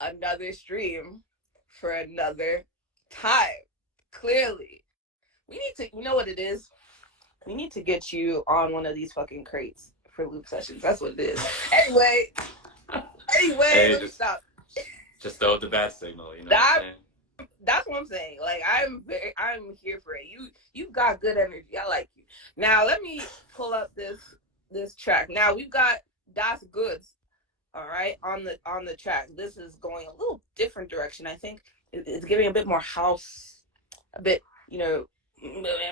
another stream for another time. Clearly, we need to, you know what it is? We need to get you on one of these fucking crates for loop sessions. That's what it is. Anyway, Hey, let me stop. Just throw the bat signal, you know what I'm saying? That's what I'm saying. Like, I'm here for it. You've got good energy. I like you. Now let me pull up this track. Now we've got Das Goods, all right, on the track. This is going a little different direction. I think it's giving a bit more house, a bit, you know,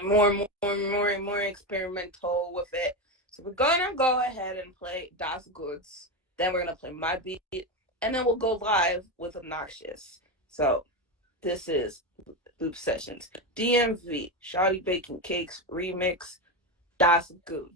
more experimental with it. So we're gonna go ahead and play Das Goods. Then we're gonna play my beat, and then we'll go live with Obnoxious. So this is Loop Sessions DMV, Shawty Baking Cakes remix, Das Goods.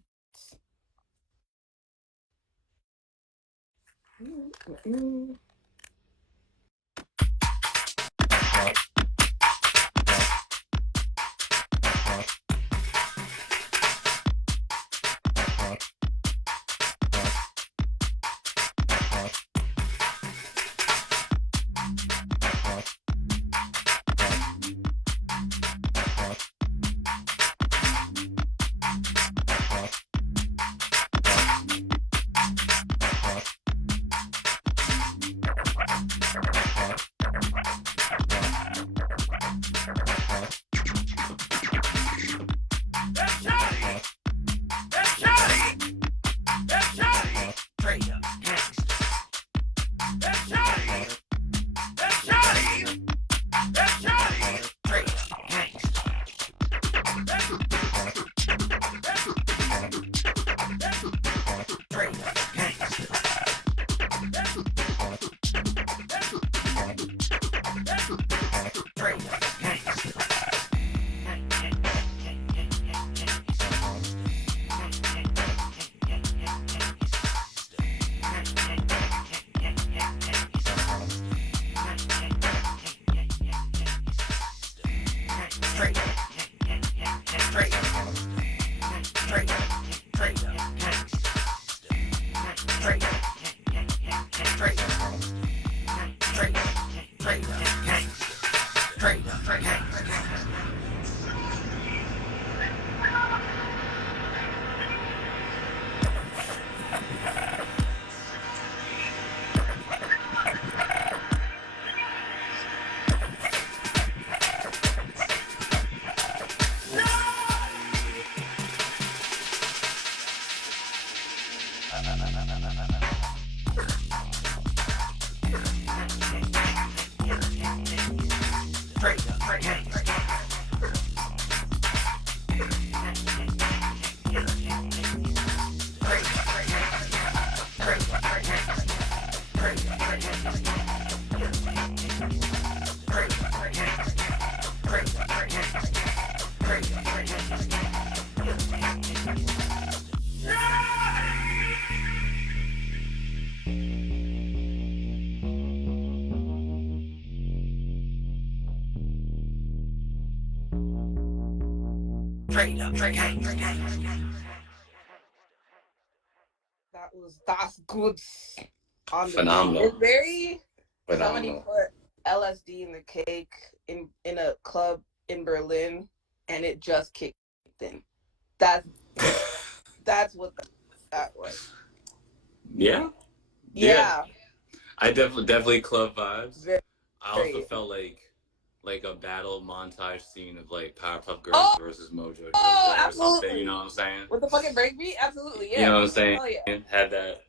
That was Das Goods on the Phenomenal. beat. It's very Phenomenal. somebody put LSD in the cake in a club in Berlin, and it just kicked in. That's what that was. Yeah. I definitely club vibes. I also felt like a battle montage scene of like Powerpuff Girls versus Mojo Jojo or something. You know what I'm saying? With the fucking breakbeat, absolutely. Yeah. You know what I'm saying? Oh, yeah. Had that.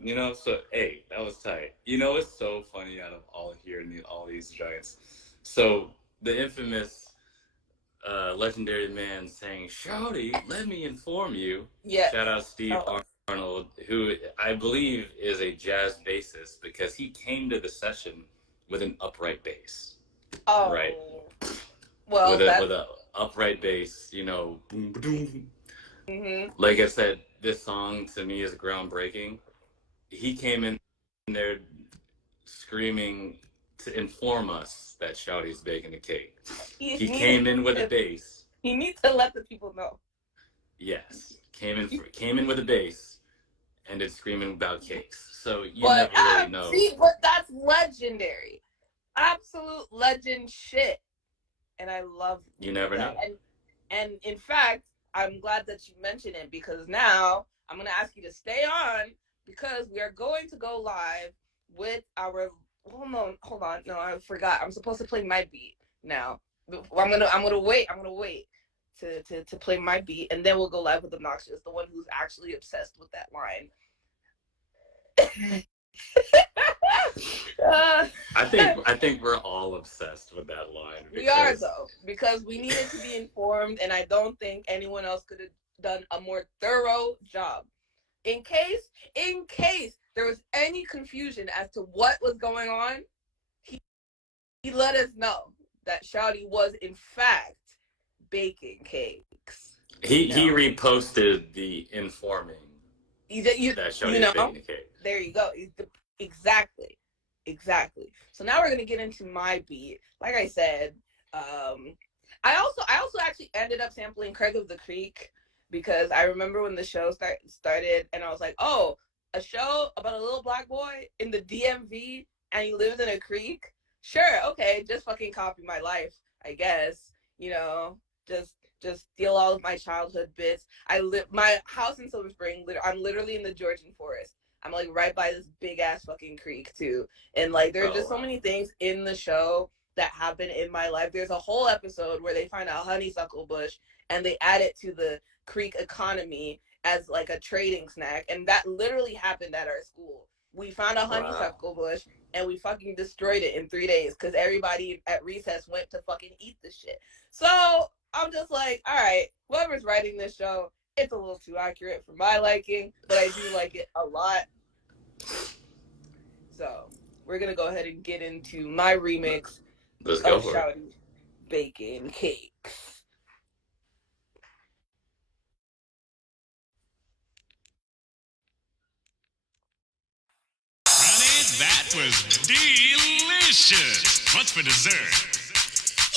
You know, so hey, that was tight. You know, it's so funny out of all hearing all these giants. So the infamous legendary man saying, "Shawty, let me inform you." Yeah. Shout out Steve Arnold, who I believe is a jazz bassist because he came to the session with an upright bass. Oh. Right. Well, with a upright bass, you know, boom, boom. Mm-hmm. Like I said, this song to me is groundbreaking. He came in there screaming to inform us that Shawty's baking a cake. He came in with a bass. He needs to let the people know. Yes, came in with a bass, and it's screaming about cakes. So you never really know. See, but that's legendary, absolute legend shit, and I love. You never know. And in fact, I'm glad that you mentioned it because now I'm gonna ask you to stay on because we are going to go live with our. Hold on. No, I forgot. I'm supposed to play my beat now. I'm gonna wait to play my beat, and then we'll go live with Obnoxious, the one who's actually obsessed with that line. I think we're all obsessed with that line. We are though, because we needed to be informed, and I don't think anyone else could have done a more thorough job. In case there was any confusion as to what was going on, he let us know that Shawty was in fact baking cakes. He reposted the informing that Shawty was baking a cake. There you go. Exactly. So now we're gonna get into my beat. Like I said, I also actually ended up sampling Craig of the Creek because I remember when the show started, and I was like, oh, a show about a little black boy in the DMV and he lives in a creek? Sure, okay, just fucking copy my life, I guess. You know, just steal all of my childhood bits. My house in Silver Spring, I'm literally in the Georgian forest. I'm like right by this big ass fucking creek too. And like there's just so many things in the show that happen in my life. There's a whole episode where they find a honeysuckle bush and they add it to the creek economy as like a trading snack, and that literally happened at our school. We found a honeysuckle bush and we fucking destroyed it in 3 days because everybody at recess went to fucking eat the shit. So I'm just like, all right, whoever's writing this show, it's a little too accurate for my liking, but I do like it a lot. So we're gonna go ahead and get into my remix of Shawty Baking Cakes. That was delicious. What's for dessert?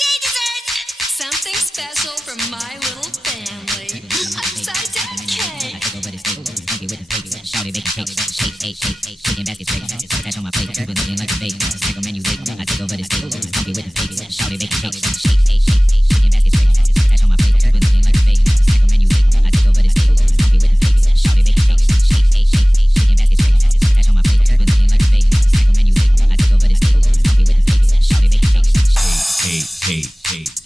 Yay, dessert! Something special from my little family. Upside-down cake. I take over the steak, funky with the steaks. Shawty baking cakes, shake, chicken basket straight. Cash on my plate, been looking like a bake. Snack on menu late. I take over the steak, funky with the steaks. Shawty baking cakes, shake, chicken basket straight. Cash on my plate, been looking like a bake. Snack on menu late. I take over the steak, funky with the steaks. Shawty baking cakes, shake, chicken basket straight. Cash on my plate, been looking like a bake.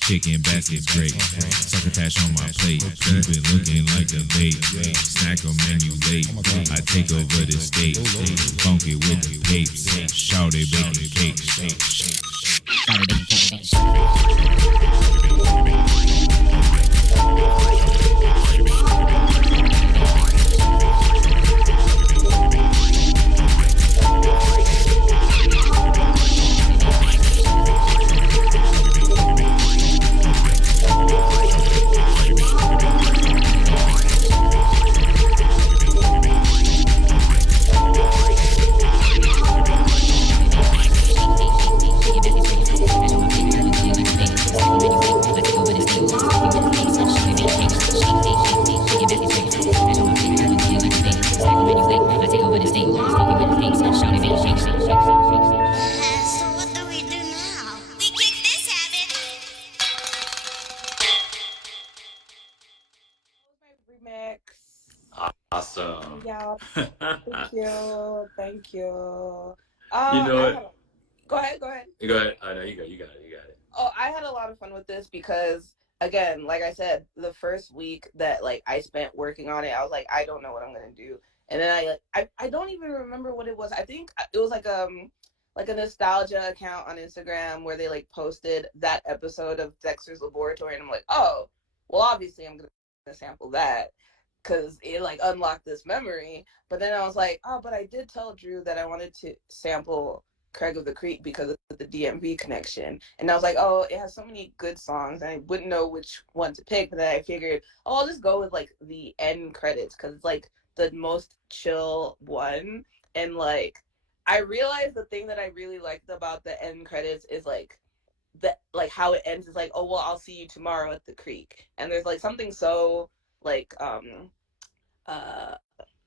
Chicken basket's great. Succotash on my plate. Keep it looking like a bait. Snack on menu late. I take over the state. Funky with the papes. Shawty baking cakes. Shawty baking cakes. Let's go with it. awesome. Yeah, thank you. Thank you. You know what? Go ahead. Go ahead. Go ahead. I know you got it. Oh, I had a lot of fun with this because, again, like I said, the first week that like I spent working on it, I was like, I don't know what I'm gonna do, and then I don't even remember what it was. I think it was like a nostalgia account on Instagram where they like posted that episode of Dexter's Laboratory, and I'm like, oh, well, obviously I'm gonna sample that because it like unlocked this memory. But then I was like, oh, but I did tell Drew that I wanted to sample Craig of the Creek because of the DMV connection. And I was like, oh, it has so many good songs and I wouldn't know which one to pick. But then I figured, oh, I'll just go with like the end credits because it's like the most chill one. And like I realized the thing that I really liked about the end credits is like how it ends is like, oh well, I'll see you tomorrow at the creek. And there's like something so like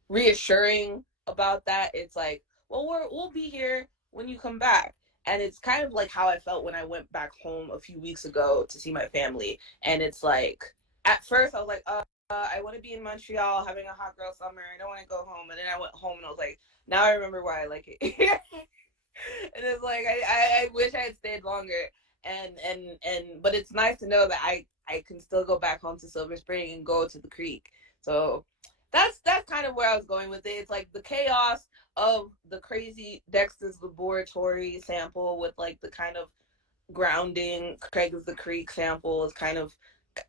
reassuring about that. It's like, well, we'll be here when you come back. And it's kind of like how I felt when I went back home a few weeks ago to see my family. And it's like, at first I was like, I want to be in Montreal having a hot girl summer. I don't want to go home. And then I went home and I was like, now I remember why I like it. And it's like, I wish I had stayed longer. But it's nice to know that I can still go back home to Silver Spring and go to the creek. So that's kind of where I was going with it. It's like the chaos of the crazy Dexter's Laboratory sample with like the kind of grounding Craig of the Creek sample is kind of,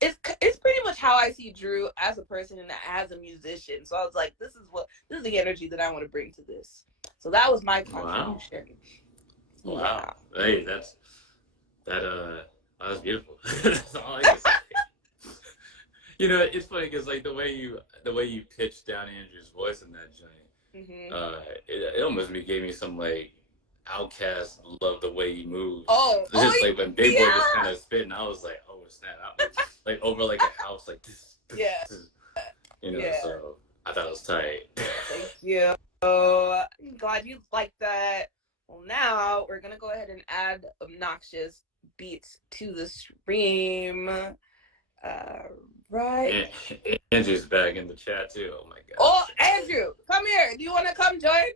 it's pretty much how I see Drew as a person and as a musician. So I was like, this is the energy that I want to bring to this. So that was my contribution. Wow. Yeah. Hey, that was beautiful. That's all I can say. You know, it's funny because like the way you pitched down Andrew's voice in that joint, it almost gave me some like Outcast Love the Way You Move. Just like when Big Boy just kind of spitting, I was like, oh snap! Like over like a house like this. You know, so I thought it was tight. Thank you. I'm glad you liked that. Well, now we're gonna go ahead and add obnoxious beats to the stream. Right. Andrew's back in the chat too. Oh my god. Oh, Andrew, come here. Do you want to come join?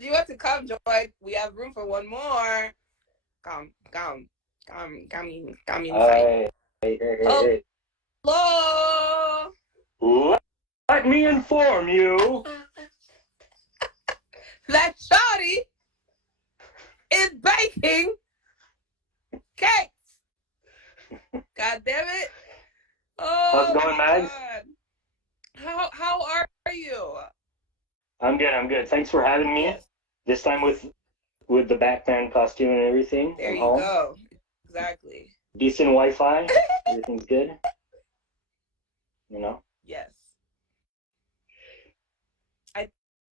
Do you want to come join? We have room for one more. Come inside. Hey. Hello. Let me inform you that Shawty is baking cakes. God damn it. Oh, how's it going, Mags? How are you? I'm good. Thanks for having me. Yes. This time with the backband costume and everything. There you go. Exactly. Decent Wi-Fi. Everything's good. You know? Yes. I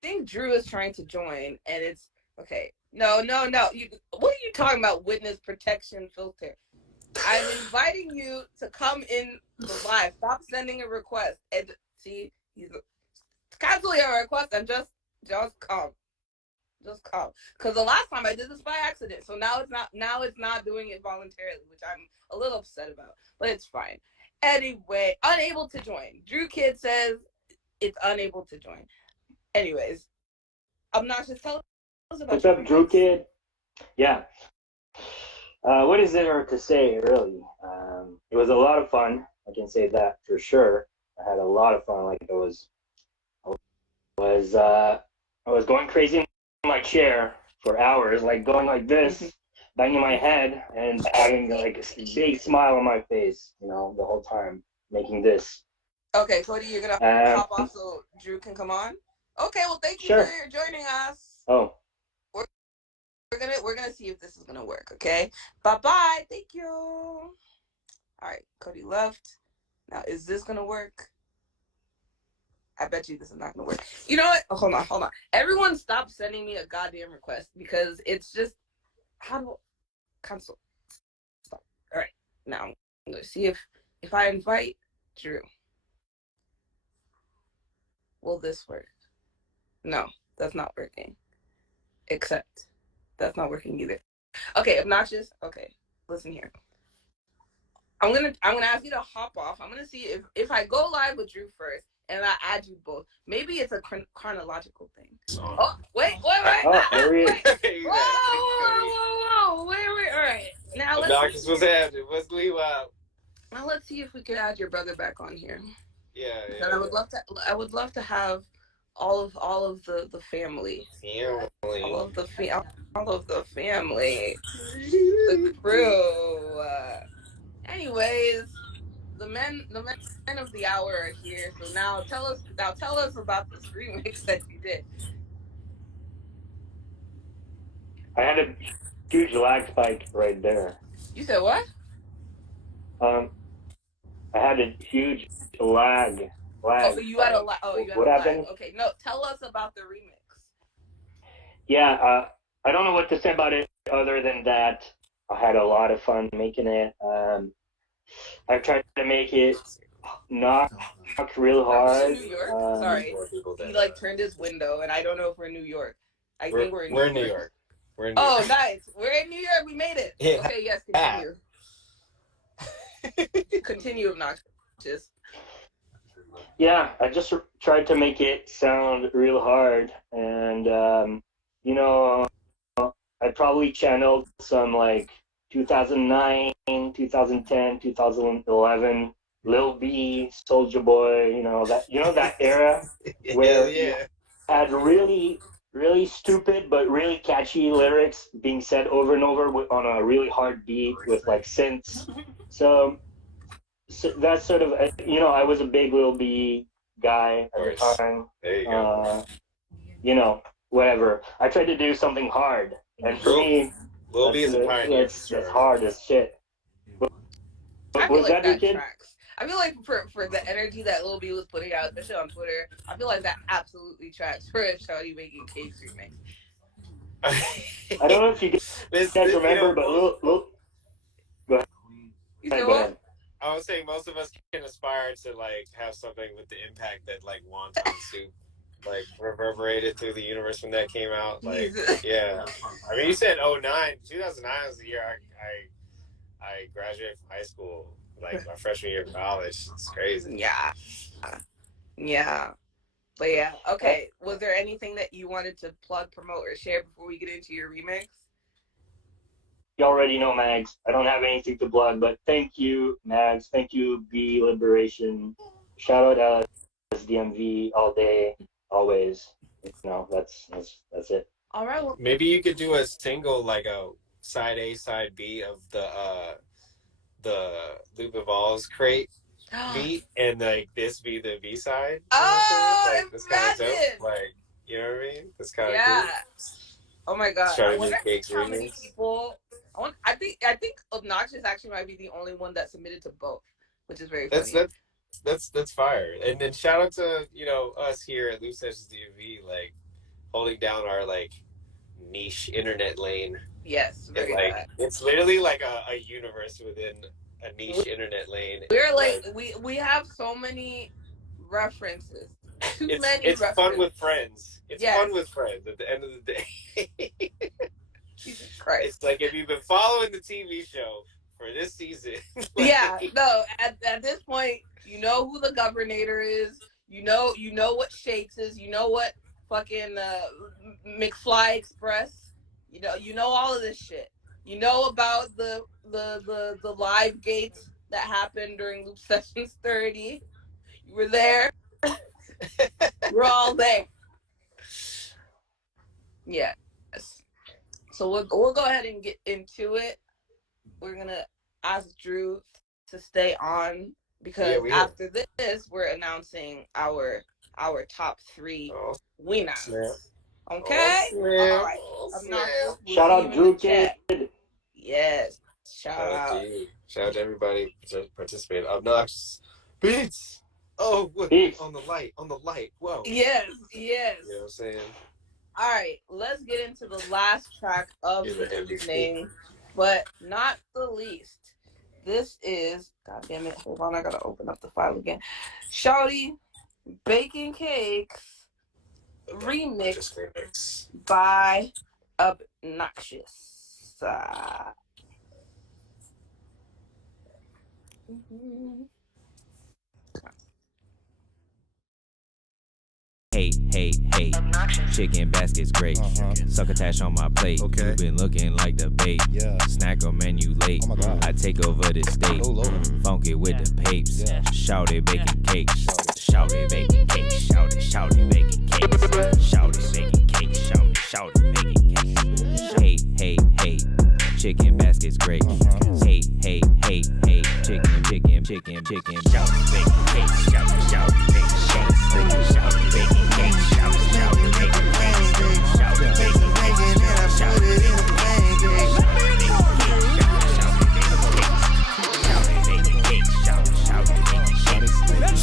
think Drew is trying to join, and it's okay. No. What are you talking about? Witness protection filter. I'm inviting you to come in the live. Stop sending a request. And see, he's canceling a request and just come. Just come. Because the last time I did this by accident. So now it's not doing it voluntarily, which I'm a little upset about. But it's fine. Anyway, unable to join. Drew Kid says it's unable to join. Anyways, Obnoxious, tell us about what's up, Drew Kid? Yeah. What is there to say, really? It was a lot of fun. I can say that for sure. I had a lot of fun. Like I was going crazy in my chair for hours, like going like this, banging my head, and having like a big smile on my face, you know, the whole time, making this. Okay, Cody, you're gonna hop off so Drew can come on. Okay, well, thank you for joining us. Oh. We're gonna see if this is gonna work, okay? Bye-bye. Thank you. All right, Cody left. Now, is this gonna work? I bet you this is not gonna work. You know what? Oh, hold on. Everyone stop sending me a goddamn request because it's just cancel. Stop. All right, now I'm gonna see if I invite Drew. Will this work? No, that's not working. Except that's not working either. Okay, Obnoxious. Okay, listen here. I'm gonna ask you to hop off. I'm gonna see if I go live with Drew first, and I add you both. Maybe it's a chronological thing. Oh, wait. Oh, there he is. Whoa. Wait. All right. Now Obnoxious, what's happening? What's Lee Wow? Now let's see if we can add your brother back on here. Yeah. And I would love to have all of the family. All of the family. The crew. Anyways, the men of the hour are here. So now tell us about this remix that you did. I had a huge lag spike right there. You said what? I had a huge lag. Oh, you had a lag. What happened? Okay, no, tell us about the remix. Yeah, I don't know what to say about it other than that I had a lot of fun making it. I tried to make it not real hard. Are we in New York? Sorry, he like turned his window, and I don't know if we're in New York. I think we're in New York. Oh, nice. We're in New York. We made it. Yeah. Okay, yes, continue. Continue, Obnoxious. Yeah, I just tried to make it sound real hard, and you know, I probably channeled some like 2009, 2010, 2011, Lil B, Soulja Boy, that era where you had really stupid but really catchy lyrics being said over and over on a really hard beat with like synths. So that's sort of, I was a big Lil B guy at the time. There you go. Whatever. I tried to do something hard, and for me, Lil B is a pioneer. That's hard as shit. I feel Was like that your kid? tracks. I feel like for the energy that Lil B was putting out, especially on Twitter, I feel like that absolutely tracks for a Shawty Bakin Cakes remix. I don't know if you guys remember, but Lil go ahead. You said what? I was saying most of us can aspire to like have something with the impact that like wonton soup like reverberated through the universe when that came out. Like, yeah. I mean, you said 2009 was the year I graduated from high school, like my freshman year of college. It's crazy. Yeah. But yeah, okay. Was there anything that you wanted to plug, promote, or share before we get into your remix? You already know, Mags. I don't have anything to plug, but thank you, Mags. Thank you, B Liberation. Shout out LSDMV all day, always. That's it. All right. Well, maybe you could do a single, like a side A, side B of the Loop Evolves crate beat, and like this be the B side. Oh, like, this kind of dope. Like, you know what I mean? That's kind of cool. Oh my god. I wonder how many people. I think Obnoxious actually might be the only one that submitted to both, which is very funny. That's fire. And then shout out to us here at Loop Sessions DMV, like holding down our like niche internet lane. Yes, very like it's literally like a universe within a niche internet lane. We're like we have so many references. It's fun with friends. It's fun with friends at the end of the day. Jesus Christ. It's like if you've been following the TV show for this season. At this point, you know who the governor is. You know what Shakes is. You know what fucking McFly Express. You know all of this shit. You know about the live gates that happened during Loop Sessions 30. You were there. We're all there. Yes. So we'll go ahead and get into it. We're gonna ask Drew to stay on because after this we're announcing our top 3 winners. Okay? All right. Shout out Drew Kid. Yes. Shout out. Shout out to everybody participating. Obnoxious Beats. Oh, what? Beats. On the light. Whoa. Yes. You know what I'm saying? All right, let's get into the last track of the evening, but not the least. This is, god damn it, hold on, I gotta open up the file again. Shawty Bakin Cakes remix by Obnoxious. Hey, chicken basket's great. Succotash on my plate. You been looking like the bait. Snack or menu late. I take over the state. Funky with the papes. Shawty baking cakes. Shawty baking cakes. Shawty baking cakes. Shawty baking cakes. Shawty baking cakes. Hey, chicken basket's great. Hey, chicken. Shawty baking cakes. Shawty baking cakes. Shawty baking cakes. Shawty baking cakes. Shawty baking cakes. Shawty baking cakes.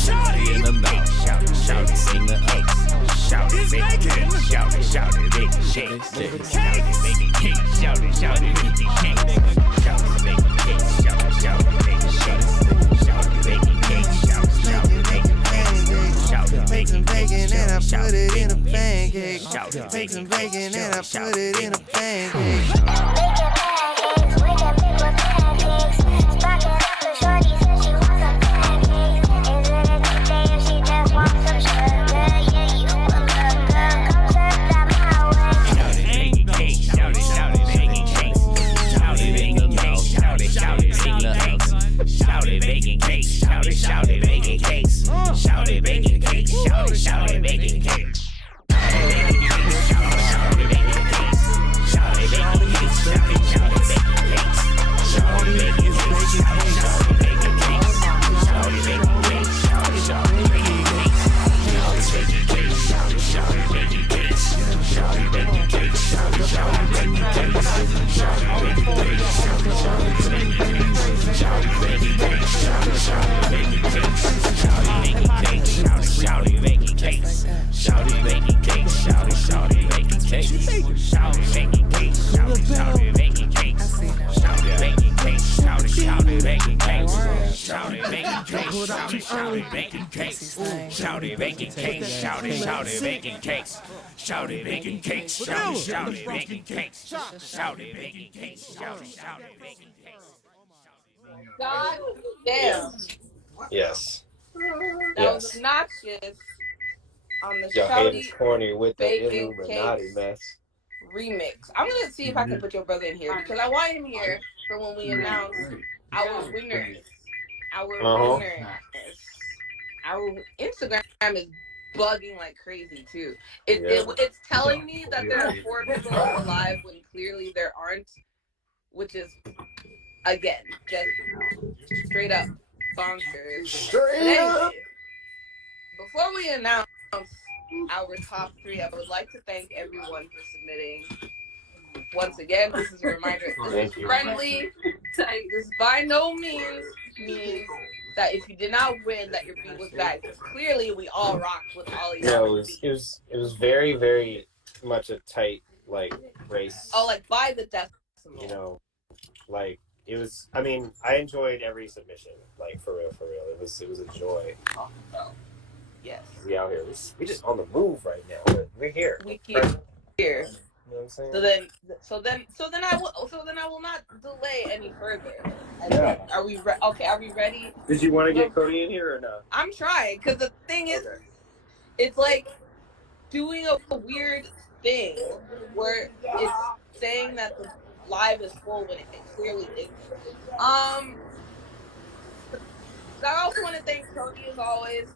Shawty in the mouth, shawty in the house. Shawty baking cakes, shawty baking shakes. Shawty baking cakes, shawty baking cakes. Shawty baking cakes, shawty baking shakes. Shawty baking cakes, shawty baking cakes. Shawty baking bacon and I put it in a pancake. Shawty baking bacon and I put it in a pancake. Shawty baking cakes, shawty baking cakes. Shawty baking cakes, shawty baking cakes. Shawty baking cakes, shawty baking cakes. Shawty baking cakes, shawty baking cakes. Shawty baking cakes, shawty baking cakes. Shawty baking cakes, shawty baking cakes. Shawty baking cakes, shawty baking cakes. Shawty baking cakes, shawty baking cakes. Shawty baking cakes, shawty baking cakes. Shawty baking cakes, shawty baking cakes. Shawty baking cakes, shawty baking cakes. Shawty baking cakes, shawty baking cakes. Shawty baking cakes, shawty baking cakes. Shawty baking cakes, shawty baking cakes. Shawty baking cakes, shawty baking cakes. Shawty baking cakes, shawty baking cakes. Shawty baking cakes, shawty baking cakes. God damn. Yes. That was obnoxious on the Your hate is Shawty corny with the Baking Illuminati Cakes mess. remix. I'm gonna see if I can put your brother in here because I want him here for when we announce our winners. Our Instagram is bugging like crazy too. It's telling me that there are 4 people on the live when clearly there aren't, which is again just straight up bonkers. But anyway, before we announce our top 3, I would like to thank everyone for submitting. Once again, this is a reminder. This is friendly. This by no means that if you did not win, that your beat was bad. Because clearly, we all rocked with all of y'all. It was very, very much a tight race. Oh, by the decimal. You know, it was. I mean, I enjoyed every submission. For real. It was a joy. Oh, yes. We out here. We just on the move right now. But we're here. We keep here. You know what I'm saying? So then I will not delay any further. Are we ready? Did you want to get Cody in here or no? I'm trying because the thing is, it's like doing a weird thing where it's saying that the live is full when it clearly isn't. So I also want to thank Cody as always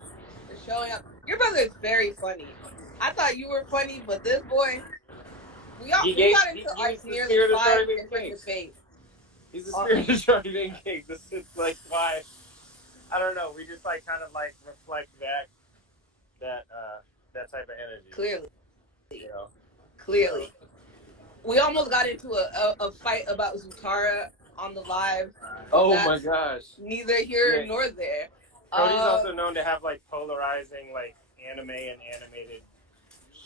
for showing up. Your brother is very funny. I thought you were funny, but this boy. We got into nearly 5 different debates. He's the spirit of Shawty Baking Cakes. This is why I don't know. We just kind of reflect back that type of energy. Clearly. We almost got into a fight about Zutara on the live. Oh my gosh. Neither here nor there. Cody's also known to have polarizing anime and animated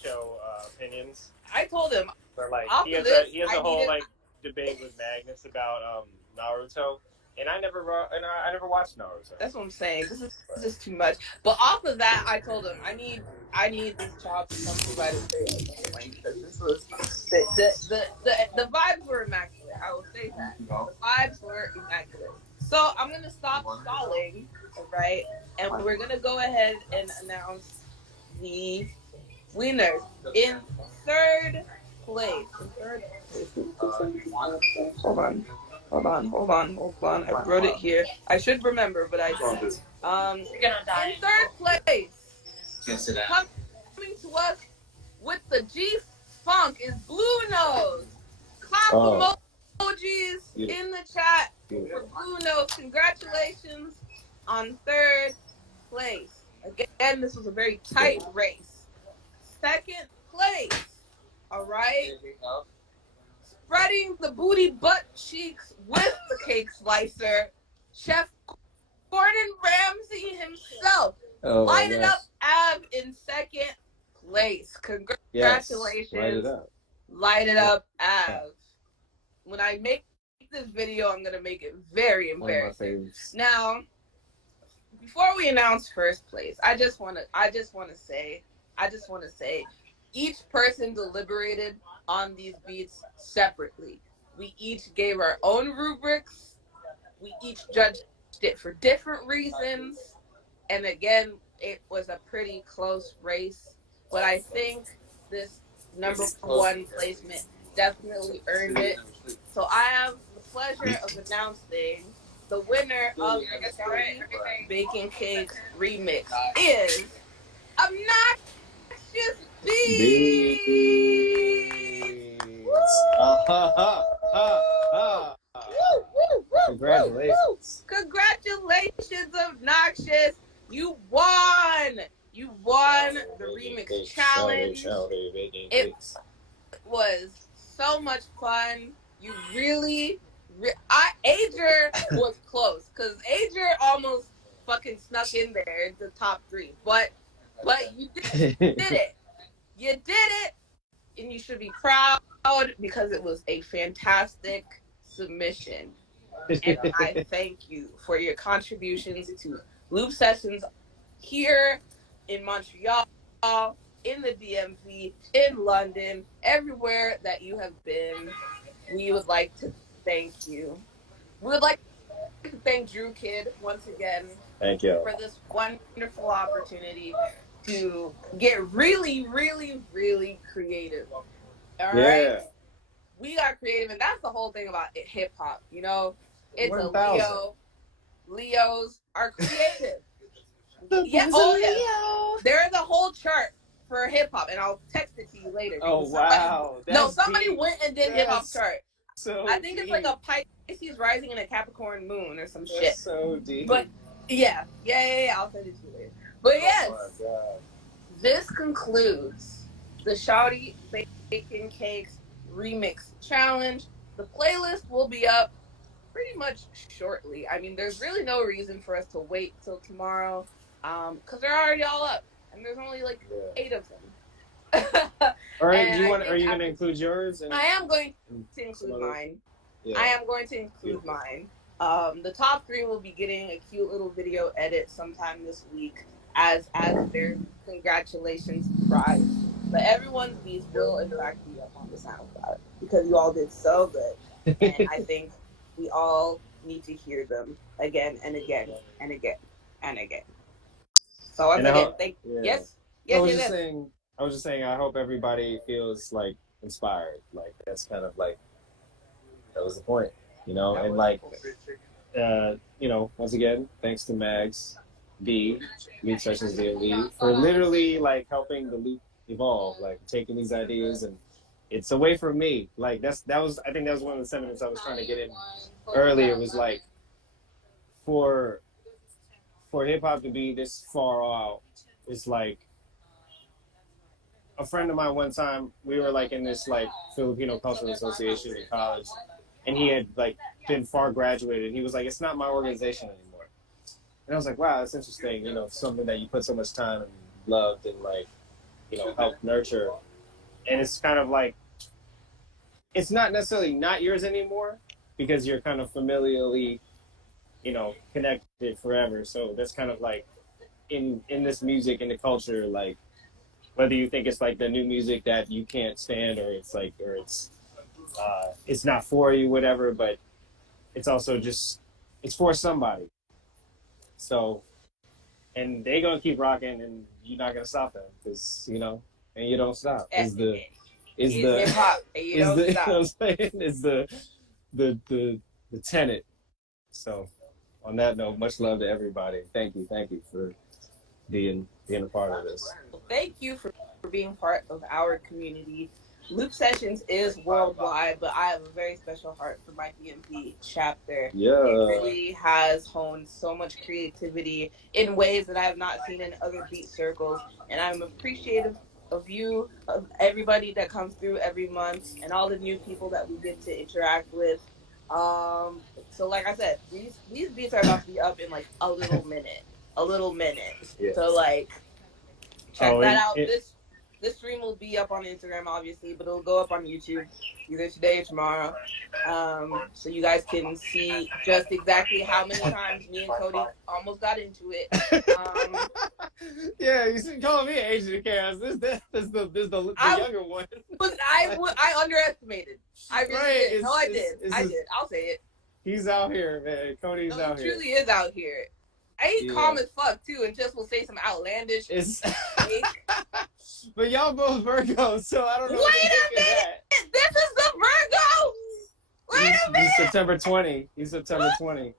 show opinions. I told him. But he has a whole debate with Magnus about Naruto, and I never watched Naruto. That's what I'm saying. This is too much. But off of that, I told him I need this job to come to right away because this was the vibes were immaculate. I will say that the vibes were immaculate. So I'm gonna stop stalling, right? And we're gonna go ahead and announce the winners. In third place. Hold on. I wrote it here. I should remember, but I don't. In third place, coming to us with the G-Funk is Blue Nose. Clap emojis in the chat for Blue Nose. Congratulations on third place. Again, this was a very tight race. Second place, all right? Spreading the booty butt cheeks with the cake slicer, Chef Gordon Ramsay himself. Light it up, Av, in second place. Congratulations. Yes, light it up, Av. When I make this video, I'm gonna make it very embarrassing. Now, before we announce first place, I just wanna say, each person deliberated on these beats separately. We each gave our own rubrics. We each judged it for different reasons. And again, it was a pretty close race. But I think this number one placement definitely earned it. So I have the pleasure of announcing the winner of the Shawty Baking Cakes remix is Obnoxious Beats. Congratulations. Congratulations, Obnoxious. You won. You won the remix challenge. It was so much fun. You really, Ager was close because Ager almost fucking snuck in there in the top 3. But you did it. You did it, and you should be proud because it was a fantastic submission. And I thank you for your contributions to Loop Sessions here in Montreal, in the DMV, in London, everywhere that you have been. We would like to thank you. We would like to thank Drew Kid once again. Thank you for this wonderful opportunity to get really, really, really creative. All right? We got creative, and that's the whole thing about hip hop. You know, it's 1,000. A Leo. Leos are creative. Leo. There is a whole chart for hip hop, and I'll text it to you later. Oh wow! Somebody went and did hip hop chart. So I think it's like a Pisces rising and a Capricorn moon or some shit. So deep. But yeah. I'll send it to you later. But yes, this concludes the Shawty Bakin Cakes remix challenge. The playlist will be up pretty much shortly. I mean, there's really no reason for us to wait till tomorrow, because they're already all up, and there's only like 8 of them. All right, are you going to include yours? I am going to include mine. Yeah. I am going to include mine. The top 3 will be getting a cute little video edit sometime this week as their congratulations prize. But everyone's beats will in fact be up on the SoundCloud because you all did so good, and I think we all need to hear them again and again and again and again. So once again, yes. I was just saying. I hope everybody feels like inspired. Like that's kind of like that was the point, you know. And like, you know, once again, thanks to Mags, B, Loop Sessions DMV for literally like helping the loop evolve, like taking these ideas and it's away from me. Like I think that was one of the sentiments I was trying to get in earlier. Was like for hip hop to be this far out, it's like a friend of mine one time, we were like in this like Filipino Cultural Association in college, and he had like been far graduated. He was like, it's not my organization anymore. And I was like, wow, that's interesting. You know, something that you put so much time and loved and like, you know, helped nurture. And it's kind of like, it's not necessarily not yours anymore because you're kind of familially, you know, connected forever. So that's kind of like in this music, in the culture, like whether you think it's like the new music that you can't stand or it's like, or it's not for you, whatever, but it's also just, it's for somebody. So, and they gonna keep rocking and you're not gonna stop them because, you know, and you don't stop. Is the hip hop and you don't stop. You know what I'm saying? Is the tenet. So on that note, much love to everybody. Thank you for being a part of this. Well, thank you for being part of our community. Loop Sessions is worldwide, but I have a very special heart for my DMV chapter. Yeah. It really has honed so much creativity in ways that I have not seen in other beat circles, and I'm appreciative of you, of everybody that comes through every month, and all the new people that we get to interact with. So like I said, these beats are about to be up in like a little minute. Yeah. So like, check that out. This stream will be up on Instagram, obviously, but it'll go up on YouTube either today or tomorrow. So you guys can see just exactly how many times me and Cody almost got into it. Yeah, you should call me Asian Chaos. This the younger one. But I underestimated. I really did. No, I did. I'll say it. He's out here, man. Cody's out here. He truly is out here. He's calm as fuck too, and just will say some outlandish. But y'all both Virgos, so I don't know. Wait a minute! This is the Virgo. Wait a minute! He's September 20. He's September 20.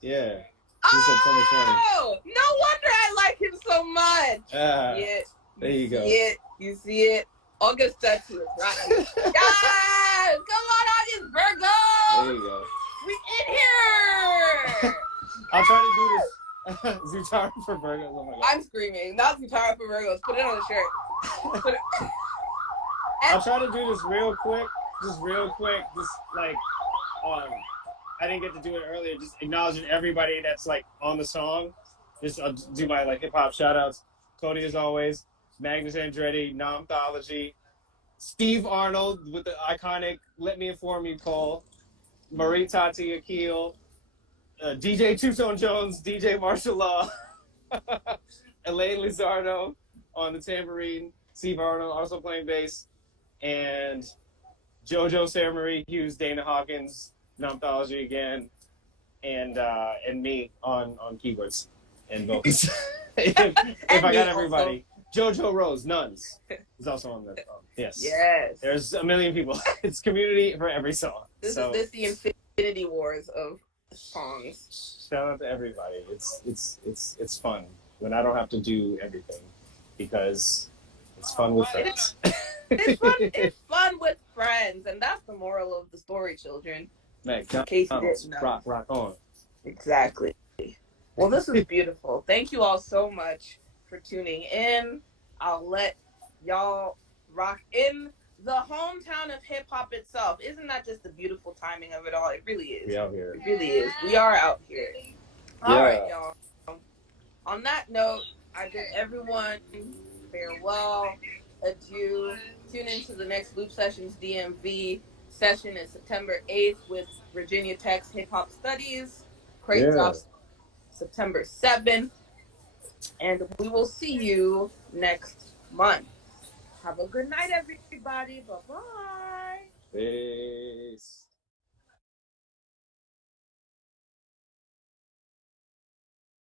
Yeah. He's September 20. Oh, no wonder I like him so much. There you go. You see it? August 30th, right? Guys, come on, August Virgo. There you go. We in here. I'll try to do this. Zutara for Virgos. Oh my God. I'm screaming. Not Zutara for Virgos. Put it on the shirt. I'll try to do this real quick. Just like, I didn't get to do it earlier. Just acknowledging everybody that's like on the song. I'll do my like hip hop shout outs. Cody as always. Magnus Andretti, Nomthology. Steve Arnold with the iconic Let Me Inform You call. Marie Tati Akil. DJ Two-Tone Jones, DJ Martial Law, Elaine Lizardo on the tambourine, Steve Arnold also playing bass, and JoJo Sarah Marie Hughes, Dana Hawkins, Nomthology again, and me on keyboards and vocals. if I got everybody. Also. JoJo Rose, Nuns, is also on the song. Yes. There's a million people. It's community for every song. This is the Infinity Wars of songs. Shout out to everybody. It's fun when I don't have to do everything because it's fun with friends. It's fun with friends, and that's the moral of the story, children. Man, in case you didn't know. Rock on. Exactly. Well, this is beautiful. Thank you all so much for tuning in. I'll let y'all rock in the hometown of hip hop itself. Isn't that just the beautiful timing of it all? It really is. We out here. It really is. We are out here. All right, y'all. On that note, I bid everyone farewell, adieu. Tune into the next Loop Sessions DMV session is September 8th with Virginia Tech's Hip Hop Studies. Crate drops September 7th. And we will see you next month. Have a good night, everybody. Bye-bye. Peace.